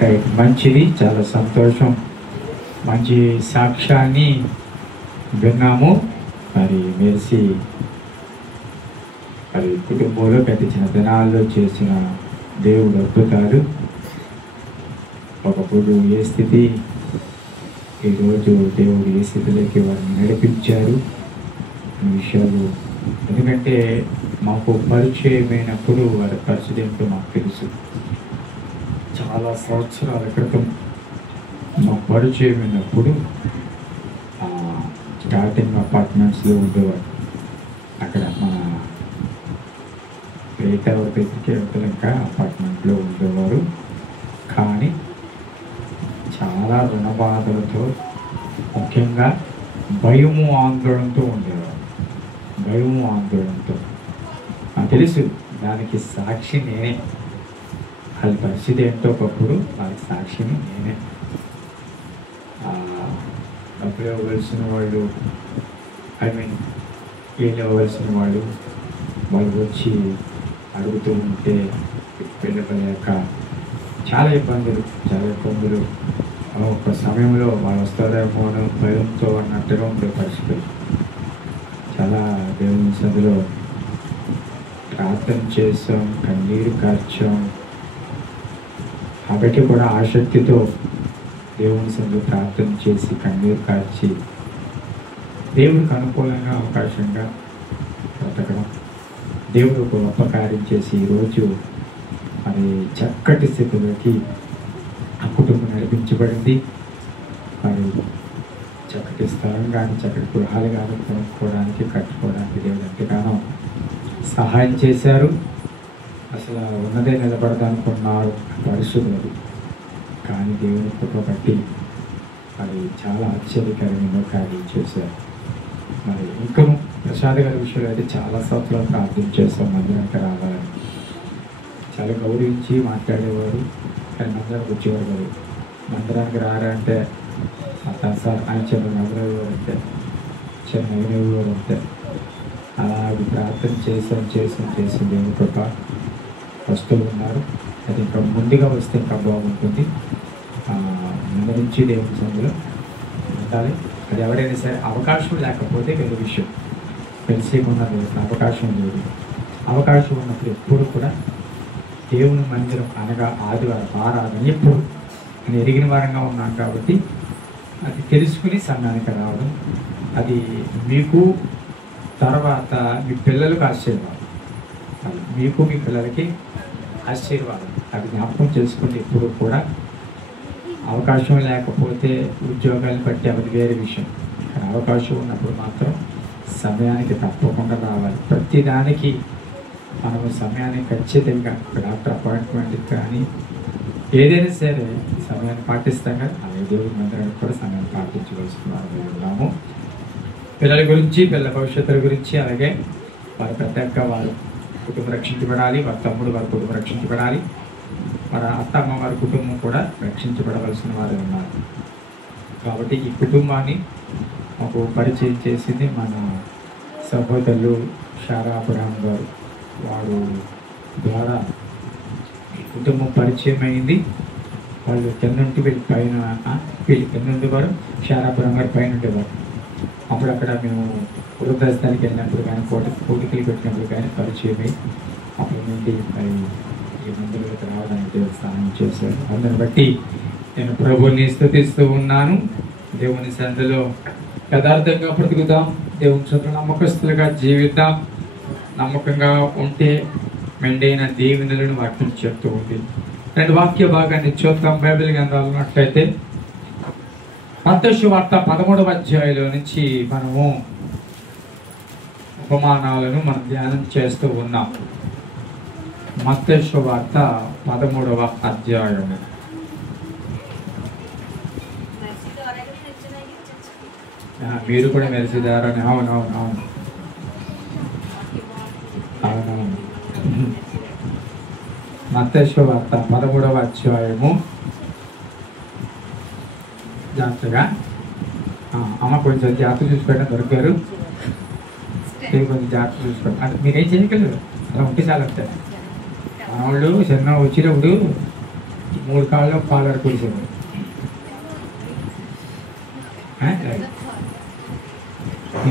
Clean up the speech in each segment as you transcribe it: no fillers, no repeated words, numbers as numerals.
Right, మంచిది, చాలా సంతోషం. మంచి సాక్ష్యాన్ని విన్నాము. మరి మెర్సీ మరి కుటుంబంలో గడిచిన దినాల్లో చేసిన దేవుడు అద్భుతాలు, ఒకప్పుడు ఏ స్థితి, ఈరోజు దేవుడు ఏ స్థితిలోకి వారిని నడిపించారు ఈ విషయాలు. ఎందుకంటే మాకు పరిచయమైనప్పుడు వారి పరిస్థితి ఏంటో మాకు తెలుసు. చాలా సంవత్సరాల క్రితం మాకు పరిచయమైనప్పుడు స్టార్టింగ్ అపార్ట్మెంట్స్లో ఉండేవారు. అక్కడ మన రేటావర్ దగ్గరికి ఇంకా అపార్ట్మెంట్లో ఉండేవారు. కానీ చాలా రుణబాధలతో, ముఖ్యంగా భయము ఆందోళనతో ఉండేవారు. భయము ఆందోళనతో నాకు తెలుసు, దానికి సాక్షి నేనే. వాళ్ళ పరిస్థితి ఏంటో ఒకప్పుడు వాళ్ళకి సాక్షిని నేనే. డబ్బులు ఇవ్వవలసిన వాళ్ళు, ఏం ఇవ్వవలసిన వాళ్ళు వచ్చి అడుగుతూ ఉంటే వెళ్ళలేక చాలా ఇబ్బందులు. ఒక సమయంలో వాళ్ళు వస్తారేమో అని భయంతో అన్నట్టుగా ఉండే పరిస్థితులు. చాలా దేవుని సన్నిధిలో ప్రార్థన చేసాం, కన్నీరు కార్చాం. కాబట్టి కూడా ఆసక్తితో దేవుని సన్నిధిలో ప్రార్థన చేసి కన్నీరు కార్చి దేవుడికి అనుకూలంగా అవకాశంగా బ్రతకడం, దేవుడు ఒక గొప్ప కార్యం చేసి ఈరోజు మరి చక్కటి స్థితిలోకి ఆ కుటుంబం నడిపించబడింది. మరి చక్కటి స్థలం కానీ, చక్కటి గృహాలు కానీ కొనుక్కోవడానికి, కట్టుకోవడానికి దేవుడు ఎంతగానో సహాయం చేశారు. అసలు ఉన్నదే నిలబడదనుకున్నారు పరిస్థితులు, కానీ దేవుని కృప బట్టి మరి చాలా ఆశ్చర్యకరమైన కార్యం చేశారు. మరి ఇంకా ప్రసాద్ గారి విషయంలో అయితే చాలా సంవత్సరాలు ప్రార్థన చేస్తాం మందిరానికి రావాలని. చాలా గౌరవించి మాట్లాడేవారు, కానీ మందిరానికి వచ్చేవారు కాదు. మందిరానికి రారంటే సార్ ఆయన చిన్న నవ్వులేవారు అంతే, చిన్న నవ్వులేవారు అంతే. అలాగే ప్రార్థన చేసాం దేవుని కృప వస్తూ ఉన్నారు. అది ఇంకా ముందుగా వస్తే ఇంకా బాగుంటుంది. ముందు నుంచి దేవుని సందులో ఉండాలి. అది ఎవరైనా సరే అవకాశం లేకపోతే వేరే విషయం, తెలిసేకున్నది అవకాశం లేదు. అవకాశం ఉన్నప్పుడు ఎప్పుడు కూడా దేవుని మందిరం అనగా ఆదివారం ఆరాధన ఎప్పుడు నేను ఎరిగిన వారంగా ఉన్నాను కాబట్టి అది తెలుసుకుని సమయానికి రావడం, అది మీకు తర్వాత మీ పిల్లలకు ఆశీర్వాదం, మీకు మీ పిల్లలకి ఆశీర్వాదం. అది జ్ఞాపకం చేసుకుంటే ఎప్పుడు కూడా అవకాశం లేకపోతే ఉద్యోగాన్ని బట్టి అది వేరే విషయం, కానీ అవకాశం ఉన్నప్పుడు మాత్రం సమయానికి తప్పకుండా రావాలి. ప్రతిదానికి మనము సమయాన్ని ఖచ్చితంగా డాక్టర్ అపాయింట్మెంట్ కానీ ఏదైనా సరే సమయాన్ని పాటిస్తాం కదా, అలాగే దేవుడి మందిరానికి కూడా సమయాన్ని పాటించవలసిన ఉన్నాము. పిల్లల గురించి, పిల్లల భవిష్యత్తుల గురించి, అలాగే వారి పెద్దగా వారు కుటుంబం రక్షించబడాలి, వారి తమ్ముడు వారి కుటుంబం రక్షించబడాలి, వారి అత్తమ్మ వారి కుటుంబం కూడా రక్షించబడవలసిన వారు ఉన్నారు. కాబట్టి ఈ కుటుంబాన్ని మాకు పరిచయం చేసింది మన సహోదరులు షారాపురం గారు. వారు ద్వారా ఈ కుటుంబం పరిచయం అయింది. వాళ్ళు కిందంటి వీళ్ళ పైన, వీళ్ళు కింద ఉండేవారు, షారాపురం గారు పైన ఉండేవారు. అప్పుడు అక్కడ మేము వృద్ధాస్థానికి వెళ్ళినప్పుడు కానీ, కోటికలు పెట్టినప్పుడు కానీ పరిచయం అయ్యి అప్పటి నుండి మరి ఈ మందిరంలోకి రావడానికి దేవుడు సహాయం చేశారు. అందరిని బట్టి నేను ప్రభువుని స్తుతిస్తూ ఉన్నాను. దేవుని సన్నిధిలో యథార్థంగా బ్రతుకుతాం, దేవుని చుట్టూ నమ్మకస్తులుగా జీవిద్దాం. నమ్మకంగా ఉంటే మెండైన దీవెనలను వాటిని చెప్తూ ఉంది. రెండు వాక్య భాగాన్ని చూద్దాం. బైబిల్ గ్రంథాలు ఉన్నట్లయితే మత్తయి సువార్త 13వ అధ్యాయంలో నుంచి మనము ఉపమానాలను మనం ధ్యానం చేస్తూ ఉన్నాం. మత్తయి సువార్త 13వ అధ్యాయము. మీరు కూడా మెరిసిదారని. అవునవును. మత్తయి సువార్త 13వ అధ్యాయము. జాగ్రత్తగా అమ్మ కొంచెం జాగ్రత్త చూసుకోవడం దొరికారు, కొంచెం జాగ్రత్త చూసుకోండి. అంటే మీరేం చేయగలరు, అలా ఉంటే చాలా ఉంటాయి. మనవాళ్ళు చిన్న వచ్చినప్పుడు 3 కాళ్ళు పాలర్ కూర్చోండి.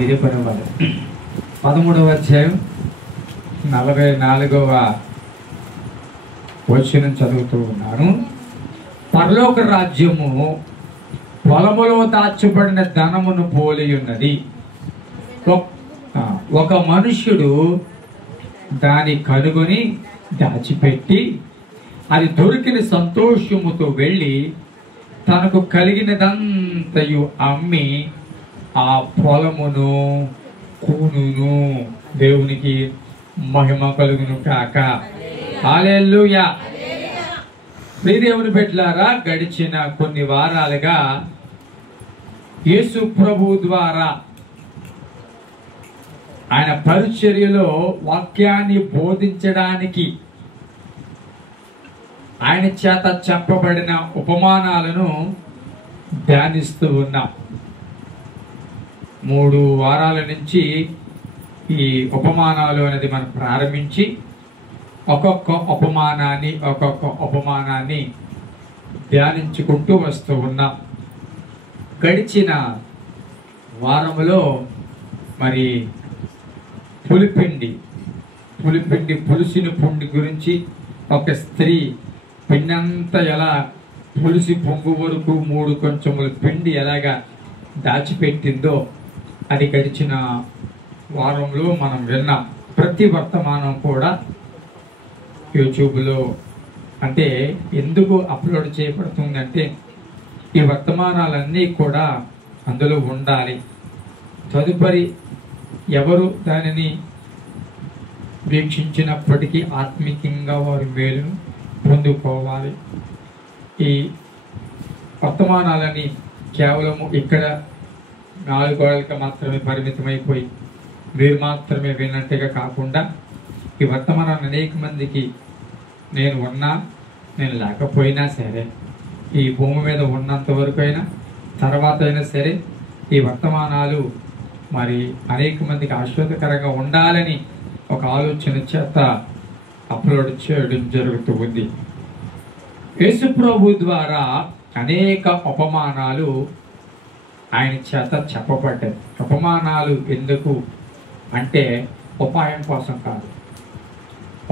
ఇదే పని వాళ్ళు 13వ అధ్యాయం 44వ వచనం చదువుతూ ఉన్నాను. పరలోక రాజ్యము పొలములో దాచబడిన ధనమును పోలి ఉన్నది. ఒక మనుష్యుడు దాని కనుగొని దాచిపెట్టి అది దొరికిన సంతోషముతో వెళ్ళి తనకు కలిగినదంతయు అమ్మి ఆ పొలమును కూనును. దేవునికి మహిమ కలుగును కాక. హల్లెలూయా. ప్రియదేవుని బిడ్డలారా, గడిచిన కొన్ని వారాలుగా యేసు ప్రభు ద్వారా ఆయన పరిచర్యలో వాక్యాన్ని బోధించడానికి ఆయన చేత చెప్పబడిన ఉపమానాలను ధ్యానిస్తూ ఉన్నాం. 3 వారాల నుంచి ఈ ఉపమానాలు అనేది మనం ప్రారంభించి ఒక్కొక్క ఉపమానాన్ని ధ్యానించుకుంటూ వస్తూ ఉన్నాం. గడిచిన వారంలో మరి పులిసిన పుండి గురించి, ఒక స్త్రీ పిండంతా ఎలా పులిసి పొంగు వరకు 3 కొంచెముల పిండి ఎలాగా దాచిపెట్టిందో అది గడిచిన వారంలో మనం విన్నాం. ప్రతి వర్తమానం కూడా యూట్యూబ్లో అంటే ఎందుకు అప్లోడ్ చేయబడుతుందంటే ఈ వర్తమానాలన్నీ కూడా అందులో ఉండాలి. తదుపరి ఎవరు దానిని వీక్షించినప్పటికీ ఆత్మీయంగా వారి మేలును పొందుకోవాలి. ఈ వర్తమానాలని కేవలము ఇక్కడ 4 గోడలకు మాత్రమే పరిమితమైపోయి మీరు మాత్రమే విన్నట్టుగా కాకుండా ఈ వర్తమానాన్ని అనేక మందికి నేను ఉన్నా నేను లేకపోయినా సరే, ఈ భూమి మీద ఉన్నంత వరకు అయినా తర్వాత అయినా సరే ఈ వర్తమానాలు మరి అనేక మందికి ఆశ్వాదకరంగా ఉండాలని ఒక ఆలోచన చేత అప్లోడ్ చేయడం జరుగుతూ ఉంది. యేసు ప్రభు ద్వారా అనేక ఉపమానాలు ఆయన చేత చెప్పబడ్డాయి. ఉపమానాలు ఎందుకు అంటే ఉపాయం కోసం కాదు.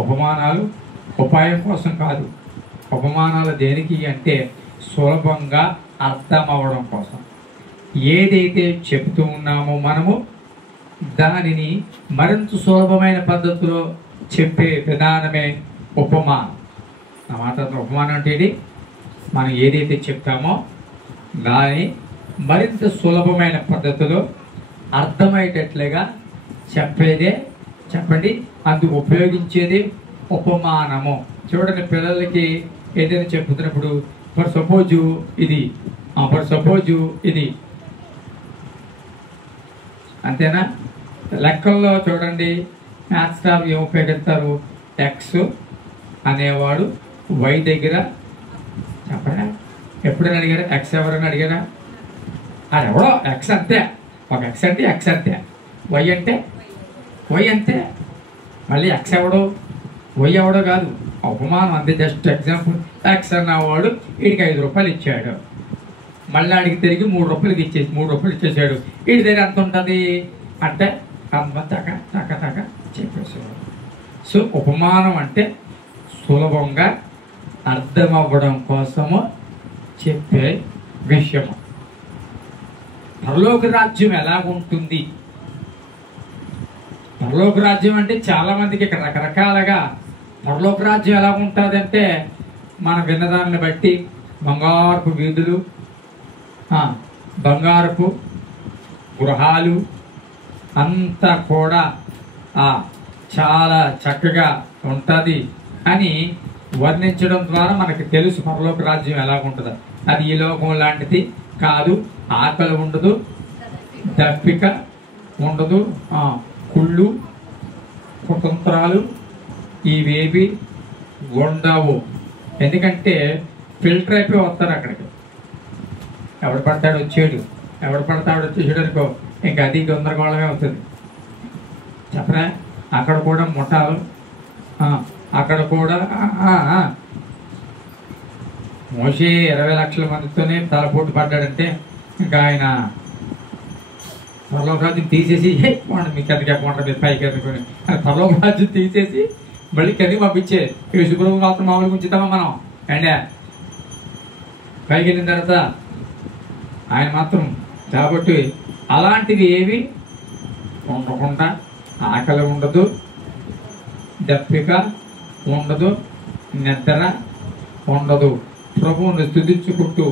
ఉపమానాలు ఉపాయం కోసం కాదు. ఉపమానాలు దేనికి అంటే సులభంగా అర్థం అవ్వడం కోసం. ఏదైతే చెబుతూ ఉన్నామో మనము దానిని మరింత సులభమైన పద్ధతిలో చెప్పే విధానమే ఉపమానం. నా మాట ఉపమానం అంటే ఇది మనం ఏదైతే చెప్తామో దాన్ని మరింత సులభమైన పద్ధతిలో అర్థమయ్యేటట్లుగా చెప్పేదే చెప్పండి అందుకు ఉపయోగించేది ఉపమానము. చూడండి, పిల్లలకి ఏదైనా చెప్తున్నప్పుడు ఫర్ సపోజు ఇది అంతేనా? లెక్కల్లో చూడండి, మ్యాథ్స్ స్టాఫ్ ఏం ఉపయోగిస్తారు? ఎక్స్ అనేవాడు వై దగ్గర చెప్పండి. ఎప్పుడైనా అడిగారా? ఎక్స్ ఎవరైనా అడిగారా? అది ఎవడో ఎక్స్ అంతే, ఒక ఎక్స్ అంటే ఎక్స్ అంతే, వై అంటే వై అంతే. మళ్ళీ ఎక్స్ ఎవడో వై ఎవడో కాదు, ఉపమానం అంతే. జస్ట్ ఎగ్జాంపుల్, ఎక్స్ అన్నవాడు వీడికి 5 రూపాయలు ఇచ్చాడు, మళ్ళీ ఆడికి తిరిగి 3 రూపాయలకి ఇచ్చేసి 3 రూపాయలు ఇచ్చేసాడు. వీడి దగ్గర ఎంత ఉంటుంది అంటే తక చెప్పేసాడు. సో ఉపమానం అంటే సులభంగా అర్థం అవ్వడం కోసము చెప్పే విషయము. పరలోక రాజ్యం ఎలాగుంటుంది? పరలోక రాజ్యం అంటే చాలా మందికి ఇక్కడ రకరకాలుగా పరలోక రాజ్యం ఎలా ఉంటుంది అంటే మన విన్నదాన్ని బట్టి బంగారపు వీధులు, బంగారపు గృహాలు అంతా కూడా చాలా చక్కగా ఉంటుంది అని వర్ణించడం ద్వారా మనకి తెలుసు పరలోక రాజ్యం ఎలాగుంటుందో. అది ఈ లోకం లాంటిది కాదు. ఆకలి ఉండదు, దప్పిక ఉండదు, కుళ్ళు కుతంత్రాలు ఇవేవి ఉండవు. ఎందుకంటే ఫిల్టర్ అయిపోయి వస్తారు అక్కడికి. ఎవడు పడతాడు వచ్చేసాడు అనుకో, ఇంకా అది గందరగోళమే అవుతుంది. చెప్పరా? అక్కడ కూడా ముఠాలు, అక్కడ కూడా మోషే 20 లక్షల మందితోనే తలపోటు పడ్డాడంటే ఇంకా ఆయన పరలోక రాజ్యం తీసేసి మీ కిందకి పోంటారు మీరు పైకి ఎదుర్కొని ఆయన పరలోక రాజ్యం తీసేసి మళ్ళీ కిందకి పంపించే యేసుప్రభు మాత్రం మామూలుగా ఉంచుతామా మనం అండి. పైకి వెళ్ళిన తర్వాత ఆయన మాత్రం కాబట్టి అలాంటివి ఏవి ఉండకుండా ఆకలి ఉండదు, దప్పిక ఉండదు, నిద్ర ఉండదు. ప్రభువుని స్తుతించుకుంటూ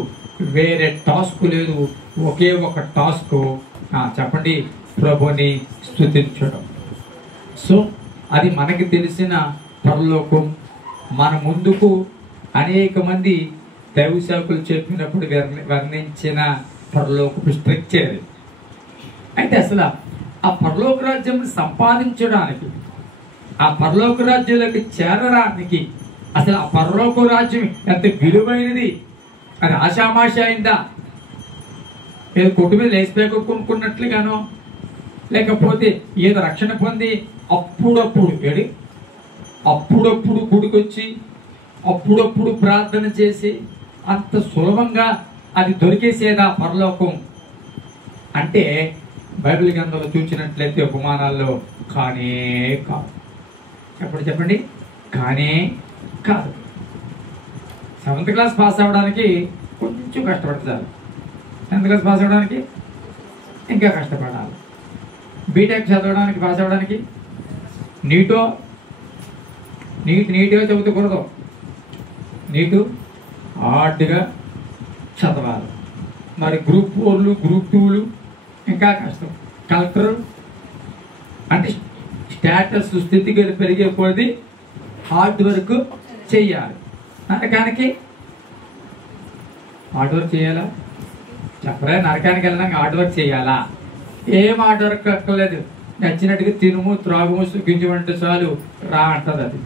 వేరే టాస్క్ లేదు, ఒకే ఒక టాస్క్ చెప్పండి, ప్రభుని స్తుతించడం. సో అది మనకి తెలిసిన పరలోకం. మన ముందుకు అనేక మంది దైవ సేవకులు చెప్పినప్పుడు వర్ణించిన పరలోకపు స్ట్రక్చర్. అయితే అసలు ఆ పరలోక రాజ్యం సంపాదించడానికి, ఆ పరలోక రాజ్యంలోకి చేరడానికి అసలు ఆ పరలోక రాజ్యం ఎంత విలువైనది, అది ఆషామాష అయిందా, ఏదో కొట్టు మీద లేసిపోయి కొనుక్కున్నట్లుగానో, లేకపోతే ఏదో రక్షణ పొంది అప్పుడప్పుడు గుడికొచ్చి అప్పుడప్పుడు ప్రార్థన చేసి అంత సులభంగా అది దొరికేసేదా పరలోకం అంటే బైబిల్ గ్రంథంలో చూసినట్లయితే ఉపమానాల్లో కానే కాదు. ఎప్పుడు చెప్పండి, కానే కాదు. 7th క్లాస్ పాస్ అవ్వడానికి కొంచెం కష్టపడతారు, 10th క్లాస్ పాస్ అవ్వడానికి ఇంకా కష్టపడాలి, బీటెక్ చదవడానికి పాస్ అవ్వడానికి నీట్గా చదువుతూకూడదు, నీటు హార్డ్గా చదవాలి. మరి గ్రూప్ 4లు గ్రూప్ 2లు ఇంకా కష్టం. కలెక్టర్ అంటే స్టేటస్ స్థితిగతి పెరిగే కొద్దీ హార్డ్ వర్క్ చెయ్యాలి. నరకానికి హార్డ్ వర్క్ చేయాలా చెప్పలే, నరకానికి వెళ్ళడానికి హార్డ్ వర్క్ చేయాలా? ఏం హార్డ్ వర్క్ అక్కర్లేదు, నచ్చినట్టుగా తినుము త్రాగుము సుఖించమంటే చాలు రా అంటది అది.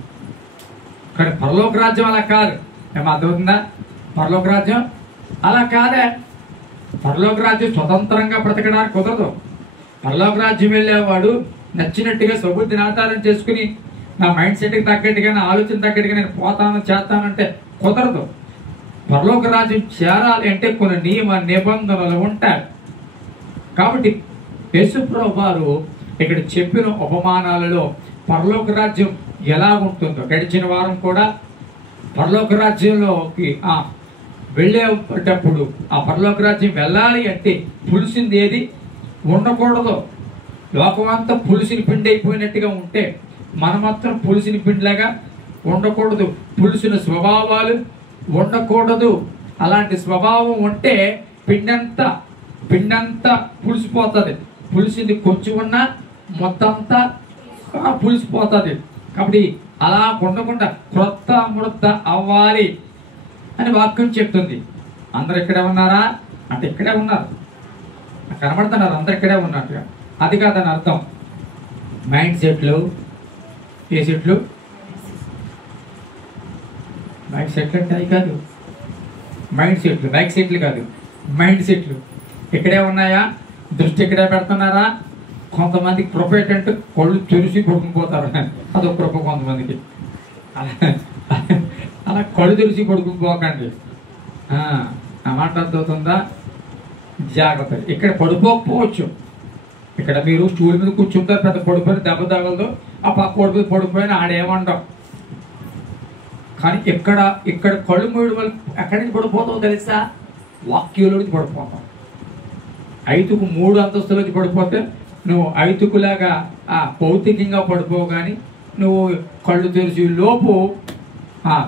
కానీ పరలోక రాజ్యం అలా కాదు. ఏమో అర్థమవుతుందా? పరలోక రాజ్యం అలా కాదే. పరలోక రాజ్యం స్వతంత్రంగా బ్రతకడానికి కుదరదు. పరలోక రాజ్యం వెళ్ళేవాడు నచ్చినట్టుగా సబుద్ధి నాతాలను చేసుకుని నా మైండ్ సెట్కి తగ్గట్టుగా, నా ఆలోచన తగ్గట్టుగా నేను పోతాను చేస్తానంటే కుదరదు. పరలోక రాజ్యం చేరాలి అంటే కొన్ని నియమ నిబంధనలు ఉంటాయి. కాబట్టి యేసుప్రభు వారు ఇక్కడ చెప్పిన ఉపమానాలలో పరలోక రాజ్యం ఎలా ఉంటుందో, గడిచిన వారం కూడా పరలోక రాజ్యంలోకి వెళ్ళేటప్పుడు ఆ పరలోక రాజ్యం వెళ్ళాలి అంటే పులిసింది ఏది ఉండకూడదు. లోకమంతా పులిసిన పిండి అయిపోయినట్టుగా ఉంటే మనం మాత్రం పులిసిన పిండిలాగా ఉండకూడదు. పులిసిన స్వభావాలు ఉండకూడదు. అలాంటి స్వభావం ఉంటే పిండంతా పులిసిపోతుంది. పులిసింది కొంచెం ఉన్నా మొత్తంతా పులిసిపోతుంది. కాబట్టి అలా ఉండకుండా క్రొత్త మృత అవ్వాలి అని వాక్యం చెప్తుంది. అందరు ఇక్కడే ఉన్నారా అంటే ఇక్కడే ఉన్నారు, కనబడుతున్నారు, అందరు ఇక్కడే ఉన్నట్టుగా. అది కాదని అర్థం. మైండ్ సెట్లు ఏ సెట్లు? మైండ్ సెట్లు అంటే అవి కాదు. మైండ్ సెట్లు బైక్ సెట్లు కాదు, మైండ్ సెట్లు ఇక్కడే ఉన్నాయా? దృష్టి ఇక్కడే పెడుతున్నారా? కొంతమందికి కృప ఏంటంటే కళ్ళు తెరిచి పడుకునిపోతారు, అదొక కృప కొంతమందికి. అలా కళ్ళు తెరిచి పడుకునిపోకండి. నా మాట అర్థమవుతుందా? జాగ్రత్త. ఇక్కడ పడిపోకపోవచ్చు. ఇక్కడ మీరు స్టూల్ మీద కూర్చుంటారు, పెద్ద పడిపోయిన దెబ్బ తగలదు, ఆ పక్క కొడు మీద పడిపోయిన ఆడేమంటాం. కానీ ఇక్కడ కళ్ళు మూడు వల్ల ఎక్కడి నుంచి పడిపోతావు తెలుసా? వాక్యంలోకి పడిపోతావు. 5కు 3 అంతస్తులకి పడిపోతే నువ్వు 5కులాగా భౌతికంగా పడిపోవు. కానీ నువ్వు కళ్ళు తెరిచి లోపు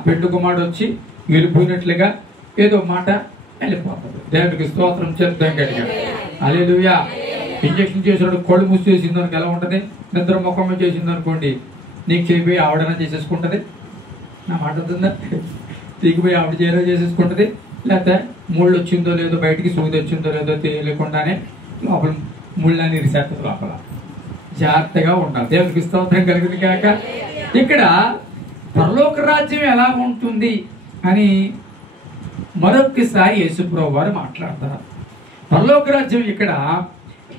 పెండు కుమారుడు వచ్చి వెళ్ళిపోయినట్లుగా ఏదో మాట వెళ్ళిపోతుంది. దేవుడికి స్తోత్రం చెప్తాం గట్టిగా. హల్లెలూయా. ఇంజక్షన్ చేసినప్పుడు కళ్ళు మూసేసింది అనుకో ఎలా ఉంటుంది? నిద్ర ముఖం చేసింది అనుకోండి, నీకు చేయిపోయి ఆవిడైనా చేసేసుకుంటుంది. నా మాట అవుతుందా? తీగిపోయి ఆవిడ చేసేసుకుంటుంది. లేకపోతే ముళ్ళు వచ్చిందో లేదో, బయటికి సూది వచ్చిందో లేదో తెలియకుండానే లోపల ముళ్ళని ఇరిసేస్తుంది. లోపల జాగ్రత్తగా ఉండాలి. దేవుడికి స్తోత్రం కలిగింది కాక. ఇక్కడ పరలోక రాజ్యం ఎలా ఉంటుంది అని మరొకసారి యేసుప్రభు వారు మాట్లాడతారు. పరలోక రాజ్యం ఇక్కడ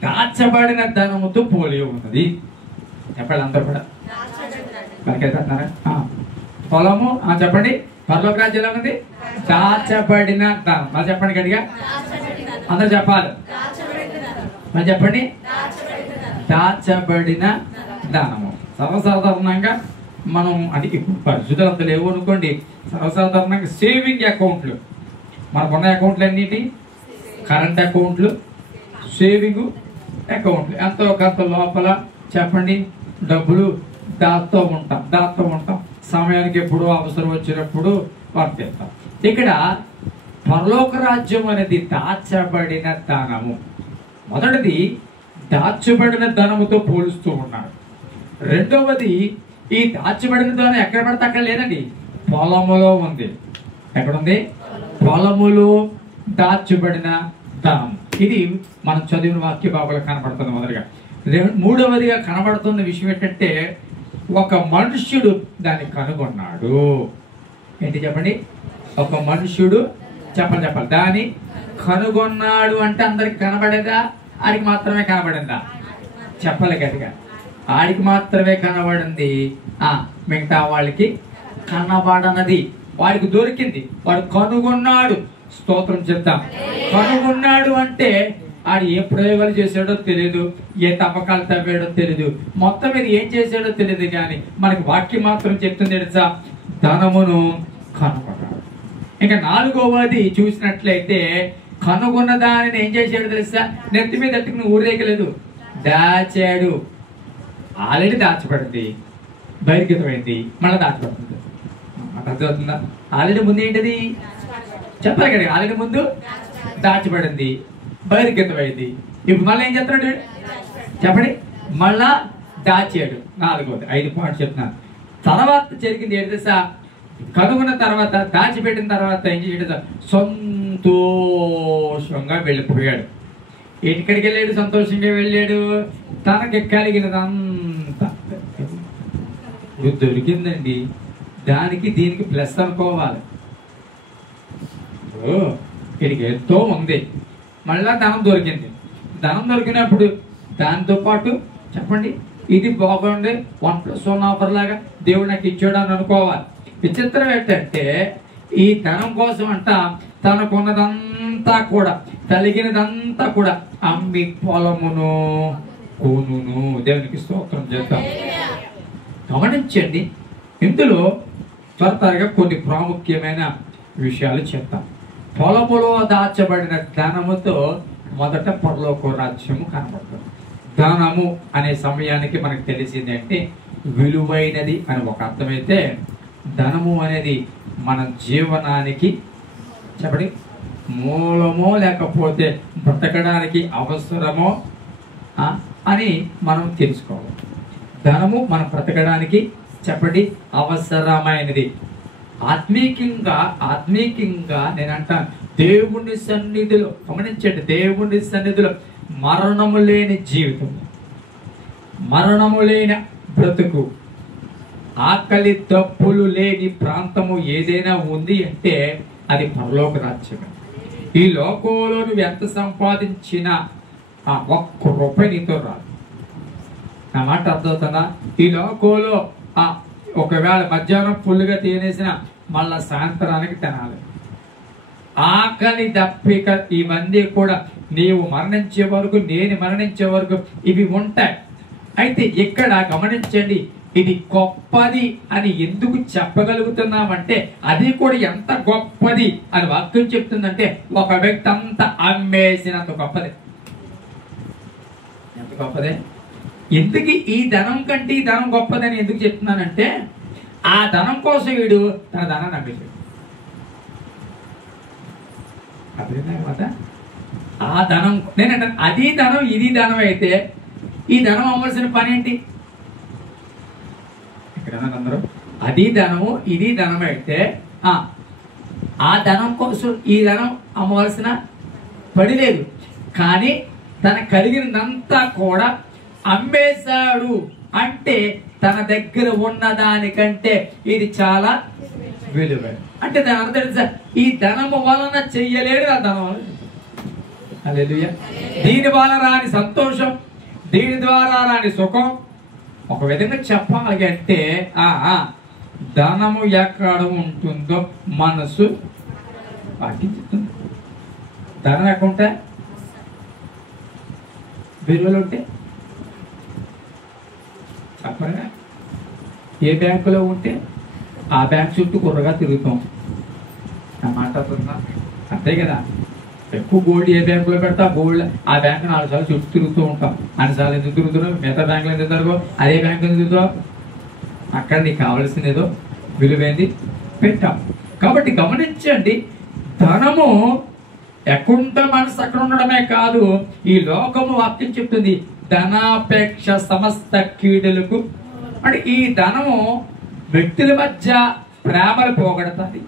దాచబడిన ధనముతో పోలి ఉన్నది. చెప్పండి అందరూ కూడా పొలము చెప్పండి. పరలోక రాజ్యం ఎలా ఉంది? దాచబడిన ధనం. మరి చెప్పండి గట్టిగా, అందరు చెప్పాలి. మరి చెప్పండి, దాచబడిన ధనము. సర్వసాధారణంగా మనం అది ఇప్పుడు పరిస్థితులు అంత లేవు అనుకోండి, సర్వసాధారణంగా సేవింగ్ అకౌంట్లు మనకున్న అకౌంట్లు అన్నిటి, కరెంట్ అకౌంట్లు, సేవింగ్ అకౌంట్లు, ఎంతో కొంత లోపల చెప్పండి డబ్బులు దాస్తూ ఉంటాం. సమయానికి ఎప్పుడు అవసరం వచ్చినప్పుడు వర్తిస్తాం. ఇక్కడ పరలోక రాజ్యం అనేది దాచబడిన ధనము. మొదటిది దాచబడిన ధనముతో పోలుస్తూ ఉన్నాడు. రెండవది ఈ దాచబడిన ధనం ఎక్కడ పడితే అక్కడ లేదండి, పొలములో ఉంది. ఎక్కడుంది? పొలములో దాచబడిన ధనం. ఇది మనం చదివిన వాక్య భాగంలో కనబడుతుంది. మొదటిగా మూడవదిగా కనబడుతున్న విషయం ఏంటంటే ఒక మనుష్యుడు దాన్ని కనుగొన్నాడు. ఏంటి చెప్పండి? ఒక మనుష్యుడు చెప్పాలి దాన్ని కనుగొన్నాడు. అంటే అందరికి కనబడేదా? ఆడికి మాత్రమే కనబడిందా? చెప్పాలి గట్టిగా. ఆడికి మాత్రమే కనబడింది, మిగతా వాళ్ళకి కనబడనది. వాడికి దొరికింది, వాడు కనుగొన్నాడు. స్తోత్రం చెప్తాం. కనుగొన్నాడు అంటే ఆడు ఏ ప్రయోగాలు చేశాడో తెలియదు, ఏ తవ్వకాలు తవ్వాడో తెలియదు, మొత్తం మీద ఏం చేశాడో తెలియదు. కానీ మనకి వాక్యం మాత్రం చెప్తుంది తెలుసా, ధనమును కనుగొన్నాడు. ఇంకా నాలుగవది చూసినట్లయితే కనుగొన్న దానిని ఏం చేశాడు తెలుసా, నెత్తి మీద తట్టుకుని ఊరేగలేదు, దాచాడు. ఆల్రెడీ దాచబడింది, బహిర్గతమైంది, మళ్ళీ దాచబడుతుంది. అర్థమవుతుందా? ఆల్రెడీ ముందు ఏంటిది చెప్పాలి కదా, ఆల్రెడీ ముందు దాచబడింది, బహిర్గతమైంది. ఇప్పుడు మళ్ళీ ఏం చెప్తున్నాడు చెప్పండి, మళ్ళా దాచాడు. నాలుగవది. 5 పాయింట్స్ చెప్తున్నాను. తర్వాత జరిగింది ఏంటి తెలుసా, కనుగొన్న తర్వాత దాచిపెట్టిన తర్వాత ఏం చేయడం, సంతోషంగా వెళ్ళిపోయాడు. ఎక్కడికి వెళ్ళాడు? సంతోషంగా వెళ్ళాడు. తనకి కలిగినదంతా దొరికిందండి. దానికి దీనికి ప్లస్ అనుకోవాలి. వీడికి ఎంతో ఉంది, మళ్ళా ధనం దొరికింది. ధనం దొరికినప్పుడు దాంతో పాటు చెప్పండి, ఇది బాగుంది, 1+1 ఆఫర్ లాగా దేవుడు నాకు ఇచ్చాడు అని అనుకోవాలి. విచిత్రం ఏంటంటే ఈ ధనం కోసం అంట తనకున్నదంతా కూడా, కలిగినదంతా కూడా అమ్మి పొలమును కొనును. దేవునికి స్తోత్రం చేద్దాం. గమనించండి, ఇందులో త్వరగా కొన్ని ప్రాముఖ్యమైన విషయాలు చెప్తాం. పొలములో దాచబడిన ధనముతో మొదట పరలోక రాజ్యము కనబడుతుంది. ధనము అనే సమయానికి మనకు తెలిసిందంటే విలువైనది అని ఒక అర్థమైతే, ధనము అనేది మన జీవనానికి చెప్పండి మూలమో లేకపోతే బ్రతకడానికి అవసరమో అని మనం తెలుసుకోవాలి. ధనము మనం బ్రతకడానికి చెప్పండి అవసరమైనది. ఆత్మీకంగా నేనంటాను, దేవుని సన్నిధిలో గమనించండి, దేవుని సన్నిధిలో మరణము లేని జీవితం, మరణము లేని బ్రతుకు, ఆకలి తప్పులు లేని ప్రాంతము ఏదైనా ఉంది అంటే అది పరలోక రాజ్యం. ఈ లోకంలో నువ్వు ఎంత సంపాదించినా ఒక్క రూపాయి నీతో రాదు. నా మాట అర్థమవుతుందా? ఈ లోకంలో ఒకవేళ మధ్యాహ్నం ఫుల్గా తినేసిన మళ్ళా సాయంత్రానికి తినాలి. ఆకలి దప్పిక ఇవన్నీ కూడా నీవు మరణించే వరకు, నేను మరణించే వరకు ఇవి ఉంటాయి. అయితే ఇక్కడ గమనించండి, ఇది గొప్పది అని ఎందుకు చెప్పగలుగుతున్నామంటే అది కూడా ఎంత గొప్పది అని వాక్యం చెప్తుందంటే ఒక వ్యక్తి అంతా అమ్మేసినంత గొప్పది. ఎంత గొప్పదే! ఎందుకు ఈ ధనం కంటే ఈ ధనం గొప్పదని ఎందుకు చెప్తున్నానంటే ఆ ధనం కోసం వీడు తన ధనాన్ని అమ్మేశాడు. అర్థమైందా? ఆ ధనం నేనంటే అది ధనం ఇది ధనం అయితే ఈ ధనం అవ్వాల్సిన పని ఏంటి? ఇక్కడ అందరూ అది ధనము ఇది ధనం అయితే ఆ ధనం కోసం ఈ ధనం అమ్మవలసిన పని లేదు. కానీ తన కలిగినంతా కూడా అమ్మేశాడు అంటే తన దగ్గర ఉన్న దానికంటే ఇది చాలా విలువైన. అంటే దాని అర్థం తెలుసా, ఈ ధనము వలన చెయ్యలేడు, ఆ ధనం వలన. హల్లెలూయా. దీని వలన రాని సంతోషం, దీని ద్వారా రాని సుఖం, ఒక విధంగా చెప్పాలి అంటే ధనము ఎక్కడ ఉంటుందో మనసు వాక్యం చెప్తుంది. ధనం ఎక్కడుంటే బీరువాలో ఉంటే చెప్పరా, ఏ బ్యాంకులో ఉంటే ఆ బ్యాంక్ చుట్టూ కుర్రగా తిరుగుతాం. నా మాట అవుతుందా? అంతే కదా. ఎక్కువ గోల్డ్ ఏ బ్యాంకులో పెడతా గోల్డ్ ఆ బ్యాంకు 4 సార్లు చుట్టూ తిరుగుతూ ఉంటాం. అన్నిసార్లు ఎందుకు తిరుగుతున్నాం? మిగతా బ్యాంకులు ఎందుకు తిరుగుతావు? అదే బ్యాంకు ఎందుకు తిరుగుతావు? అక్కడ నీకు కావాల్సింది ఏదో విలువైంది పెట్టాం. కాబట్టి గమనించండి, ధనము ఎక్కడుంటే మనసు అక్కడ ఉండడమే కాదు, ఈ లోకము వాక్యం చెప్తుంది ధనాపేక్ష సమస్త కీడులకు. అంటే ఈ ధనము వ్యక్తుల మధ్య ప్రేమలు పోగొడుతుంది,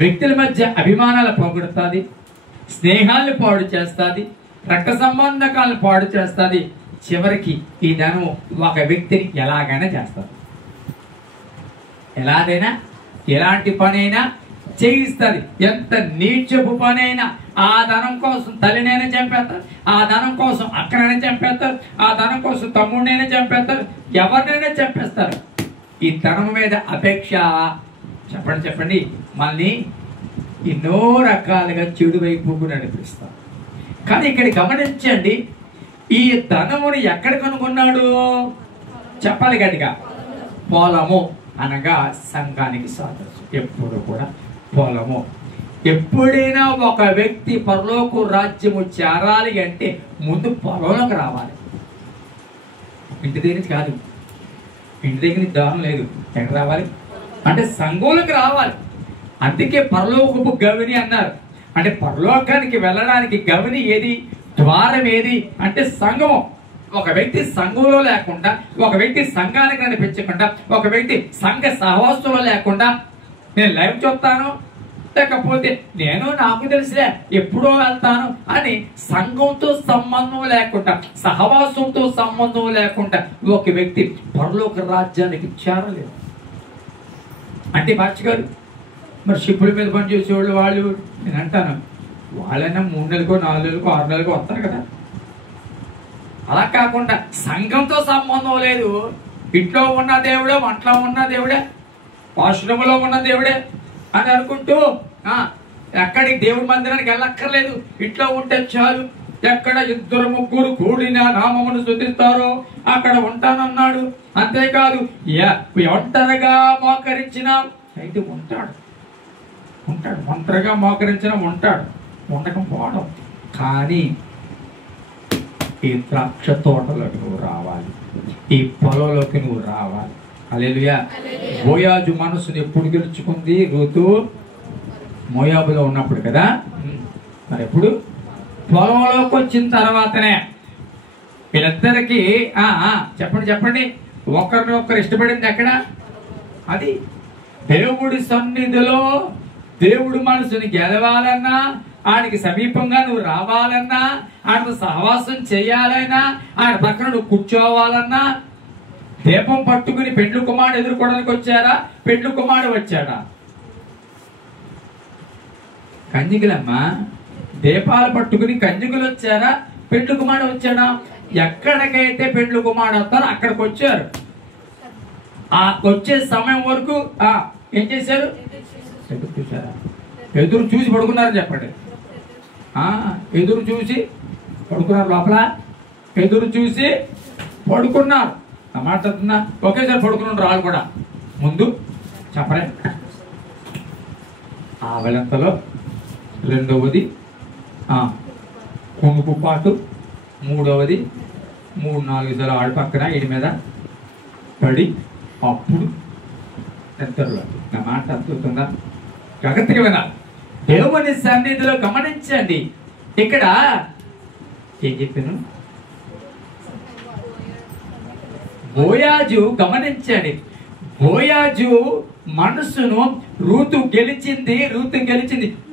వ్యక్తుల మధ్య అభిమానాలు పోగొడుతుంది, స్నేహాలను పాడు చేస్తుంది, రక్త సంబంధకాలను పాడు చేస్తుంది. చివరికి ఈ ధనము ఒక వ్యక్తిని ఎలాగైనా చేస్తుంది, ఎలాగైనా ఎలాంటి పనైనా చేయిస్తుంది. ఎంత నీచపు పనైనా ఆ ధనం కోసం తల్లినైనా చంపేస్తారు, ఆ ధనం కోసం అక్కనైనా చంపేస్తారు, ఆ ధనం కోసం తమ్ముడినైనా చంపేస్తారు, ఎవరినైనా చంపేస్తారు. ఈ ధనం మీద అపేక్ష చెప్పండి మళ్ళీ ఎన్నో రకాలుగా చెడు వైపుకు నడిపిస్తారు. కానీ ఇక్కడ గమనించండి, ఈ ధనముని ఎక్కడ కనుగొన్నాడు? చెప్పాలి గట్టిగా. పొలము అనగా సంఘానికి సాదృశ్యం. ఎప్పుడు కూడా పొలము. ఎప్పుడైనా ఒక వ్యక్తి పరలోక రాజ్యము చేరాలి అంటే ముందు పొలంలోకి రావాలి. ఇంటి దగ్గర నుంచి కాదు, ఇంటి దగ్గర నుంచి దానం లేదు. ఎక్కడ రావాలి అంటే సంఘంలోకి రావాలి. అందుకే పరలోకపు గవిని అన్నారు. అంటే పరలోకానికి వెళ్ళడానికి గవిని ఏది, ద్వారం ఏది అంటే సంఘము. ఒక వ్యక్తి సంఘంలో లేకుండా, ఒక వ్యక్తి సంఘానికి నడిపించకుండా, ఒక వ్యక్తి సంఘ సహవాసంలో లేకుండా నేను లైవ్ చూస్తాను, లేకపోతే నేను నాకు తెలిసిలే ఎప్పుడో వెళ్తాను అని సంఘంతో సంబంధం లేకుండా, సహవాసంతో సంబంధం లేకుండా ఒక వ్యక్తి పరలోక రాజ్యానికి చేరలేదు. అంటే మార్చగారు మరి షిప్పుల మీద పనిచేసేవాళ్ళు వాళ్ళు, నేను అంటాను వాళ్ళైనా 3 నెలలకో 4 నెలలకో 6 నెలలకో వస్తారు కదా. అలా కాకుండా సంఘంతో సంబంధం లేదు, ఇంట్లో ఉన్న దేవుడే, వంటలో ఉన్న దేవుడే, ఆశ్రమంలో ఉన్న దేవుడే అని అనుకుంటూ ఎక్కడికి దేవుడి మందిరానికి వెళ్ళక్కర్లేదు, ఇంట్లో ఉంటే చాలు. ఎక్కడ 2-3 కూడిన నామమును స్తుతిస్తారో అక్కడ ఉంటానన్నాడు. అంతేకాదు ఒంటరిగా మోకరించిన అయితే ఉంటాడు, ఒంటరిగా మోకరించిన ఉంటాడు, ఉండకపోవడం. కానీ ఈ ద్రాక్ష తోటలోకి నువ్వు రావాలి, ఈ పొలంలోకి నువ్వు రావాలి. హల్లెలూయా. బోయాజు మనసుని ఎప్పుడు గెలుచుకుంది? రూతు మోయాబులో ఉన్నప్పుడు కదా. మరి ఎప్పుడు? పొలంలోకి వచ్చిన తర్వాతనే. వీళ్ళిద్దరికి చెప్పండి ఒకరిని ఒకరు ఇష్టపడింది ఎక్కడ? అది దేవుడి సన్నిధిలో. దేవుడు మనసుని గెలవాలన్నా, ఆయనకి సమీపంగా నువ్వు రావాలన్నా, ఆయనతో సహవాసం చేయాలన్నా, ఆయన పక్కన నువ్వు కూర్చోవాలన్నా, దీపం పట్టుకుని పెండ్లి కుమారుడు ఎదుర్కోవడానికి వచ్చారా? పెండ్లి కుమారుడు వచ్చాడా? కన్యకులమ్మా దీపాలు పట్టుకుని కన్యకులు వచ్చారా? పెండ్లి కుమారుడు వచ్చాడా? ఎక్కడికైతే పెండ్లి కుమారుడు వస్తారో అక్కడికి వచ్చారు. ఆ వచ్చే సమయం వరకు ఏం చేశారు? ఎదురు చూసారా? ఎదురు చూసి పడుకున్నారని చెప్పండి. ఎదురు చూసి పడుకున్నారు, లోపల ఎదురు చూసి పడుకున్నారు. మాట్లాడుతున్నా ఒకేసారి పడుకున్నారు వాళ్ళు కూడా. ముందు చెప్పలే ఆవలంతలో, రెండవది కొనుకు పాటు, మూడవది 3-4 సార్లు ఆడి పక్కన వీడి మీద పడి అప్పుడు నిద్రలో. నా మాట అర్థమవుతుందా? జాగ్రత్తగా వినాలి. దేవుని సన్నిధిలో గమనించండి. ఇక్కడ ఏం చెప్పాను? బోయాజు గమనించండి. బోయాజు మనసును రూతు గెలిచింది.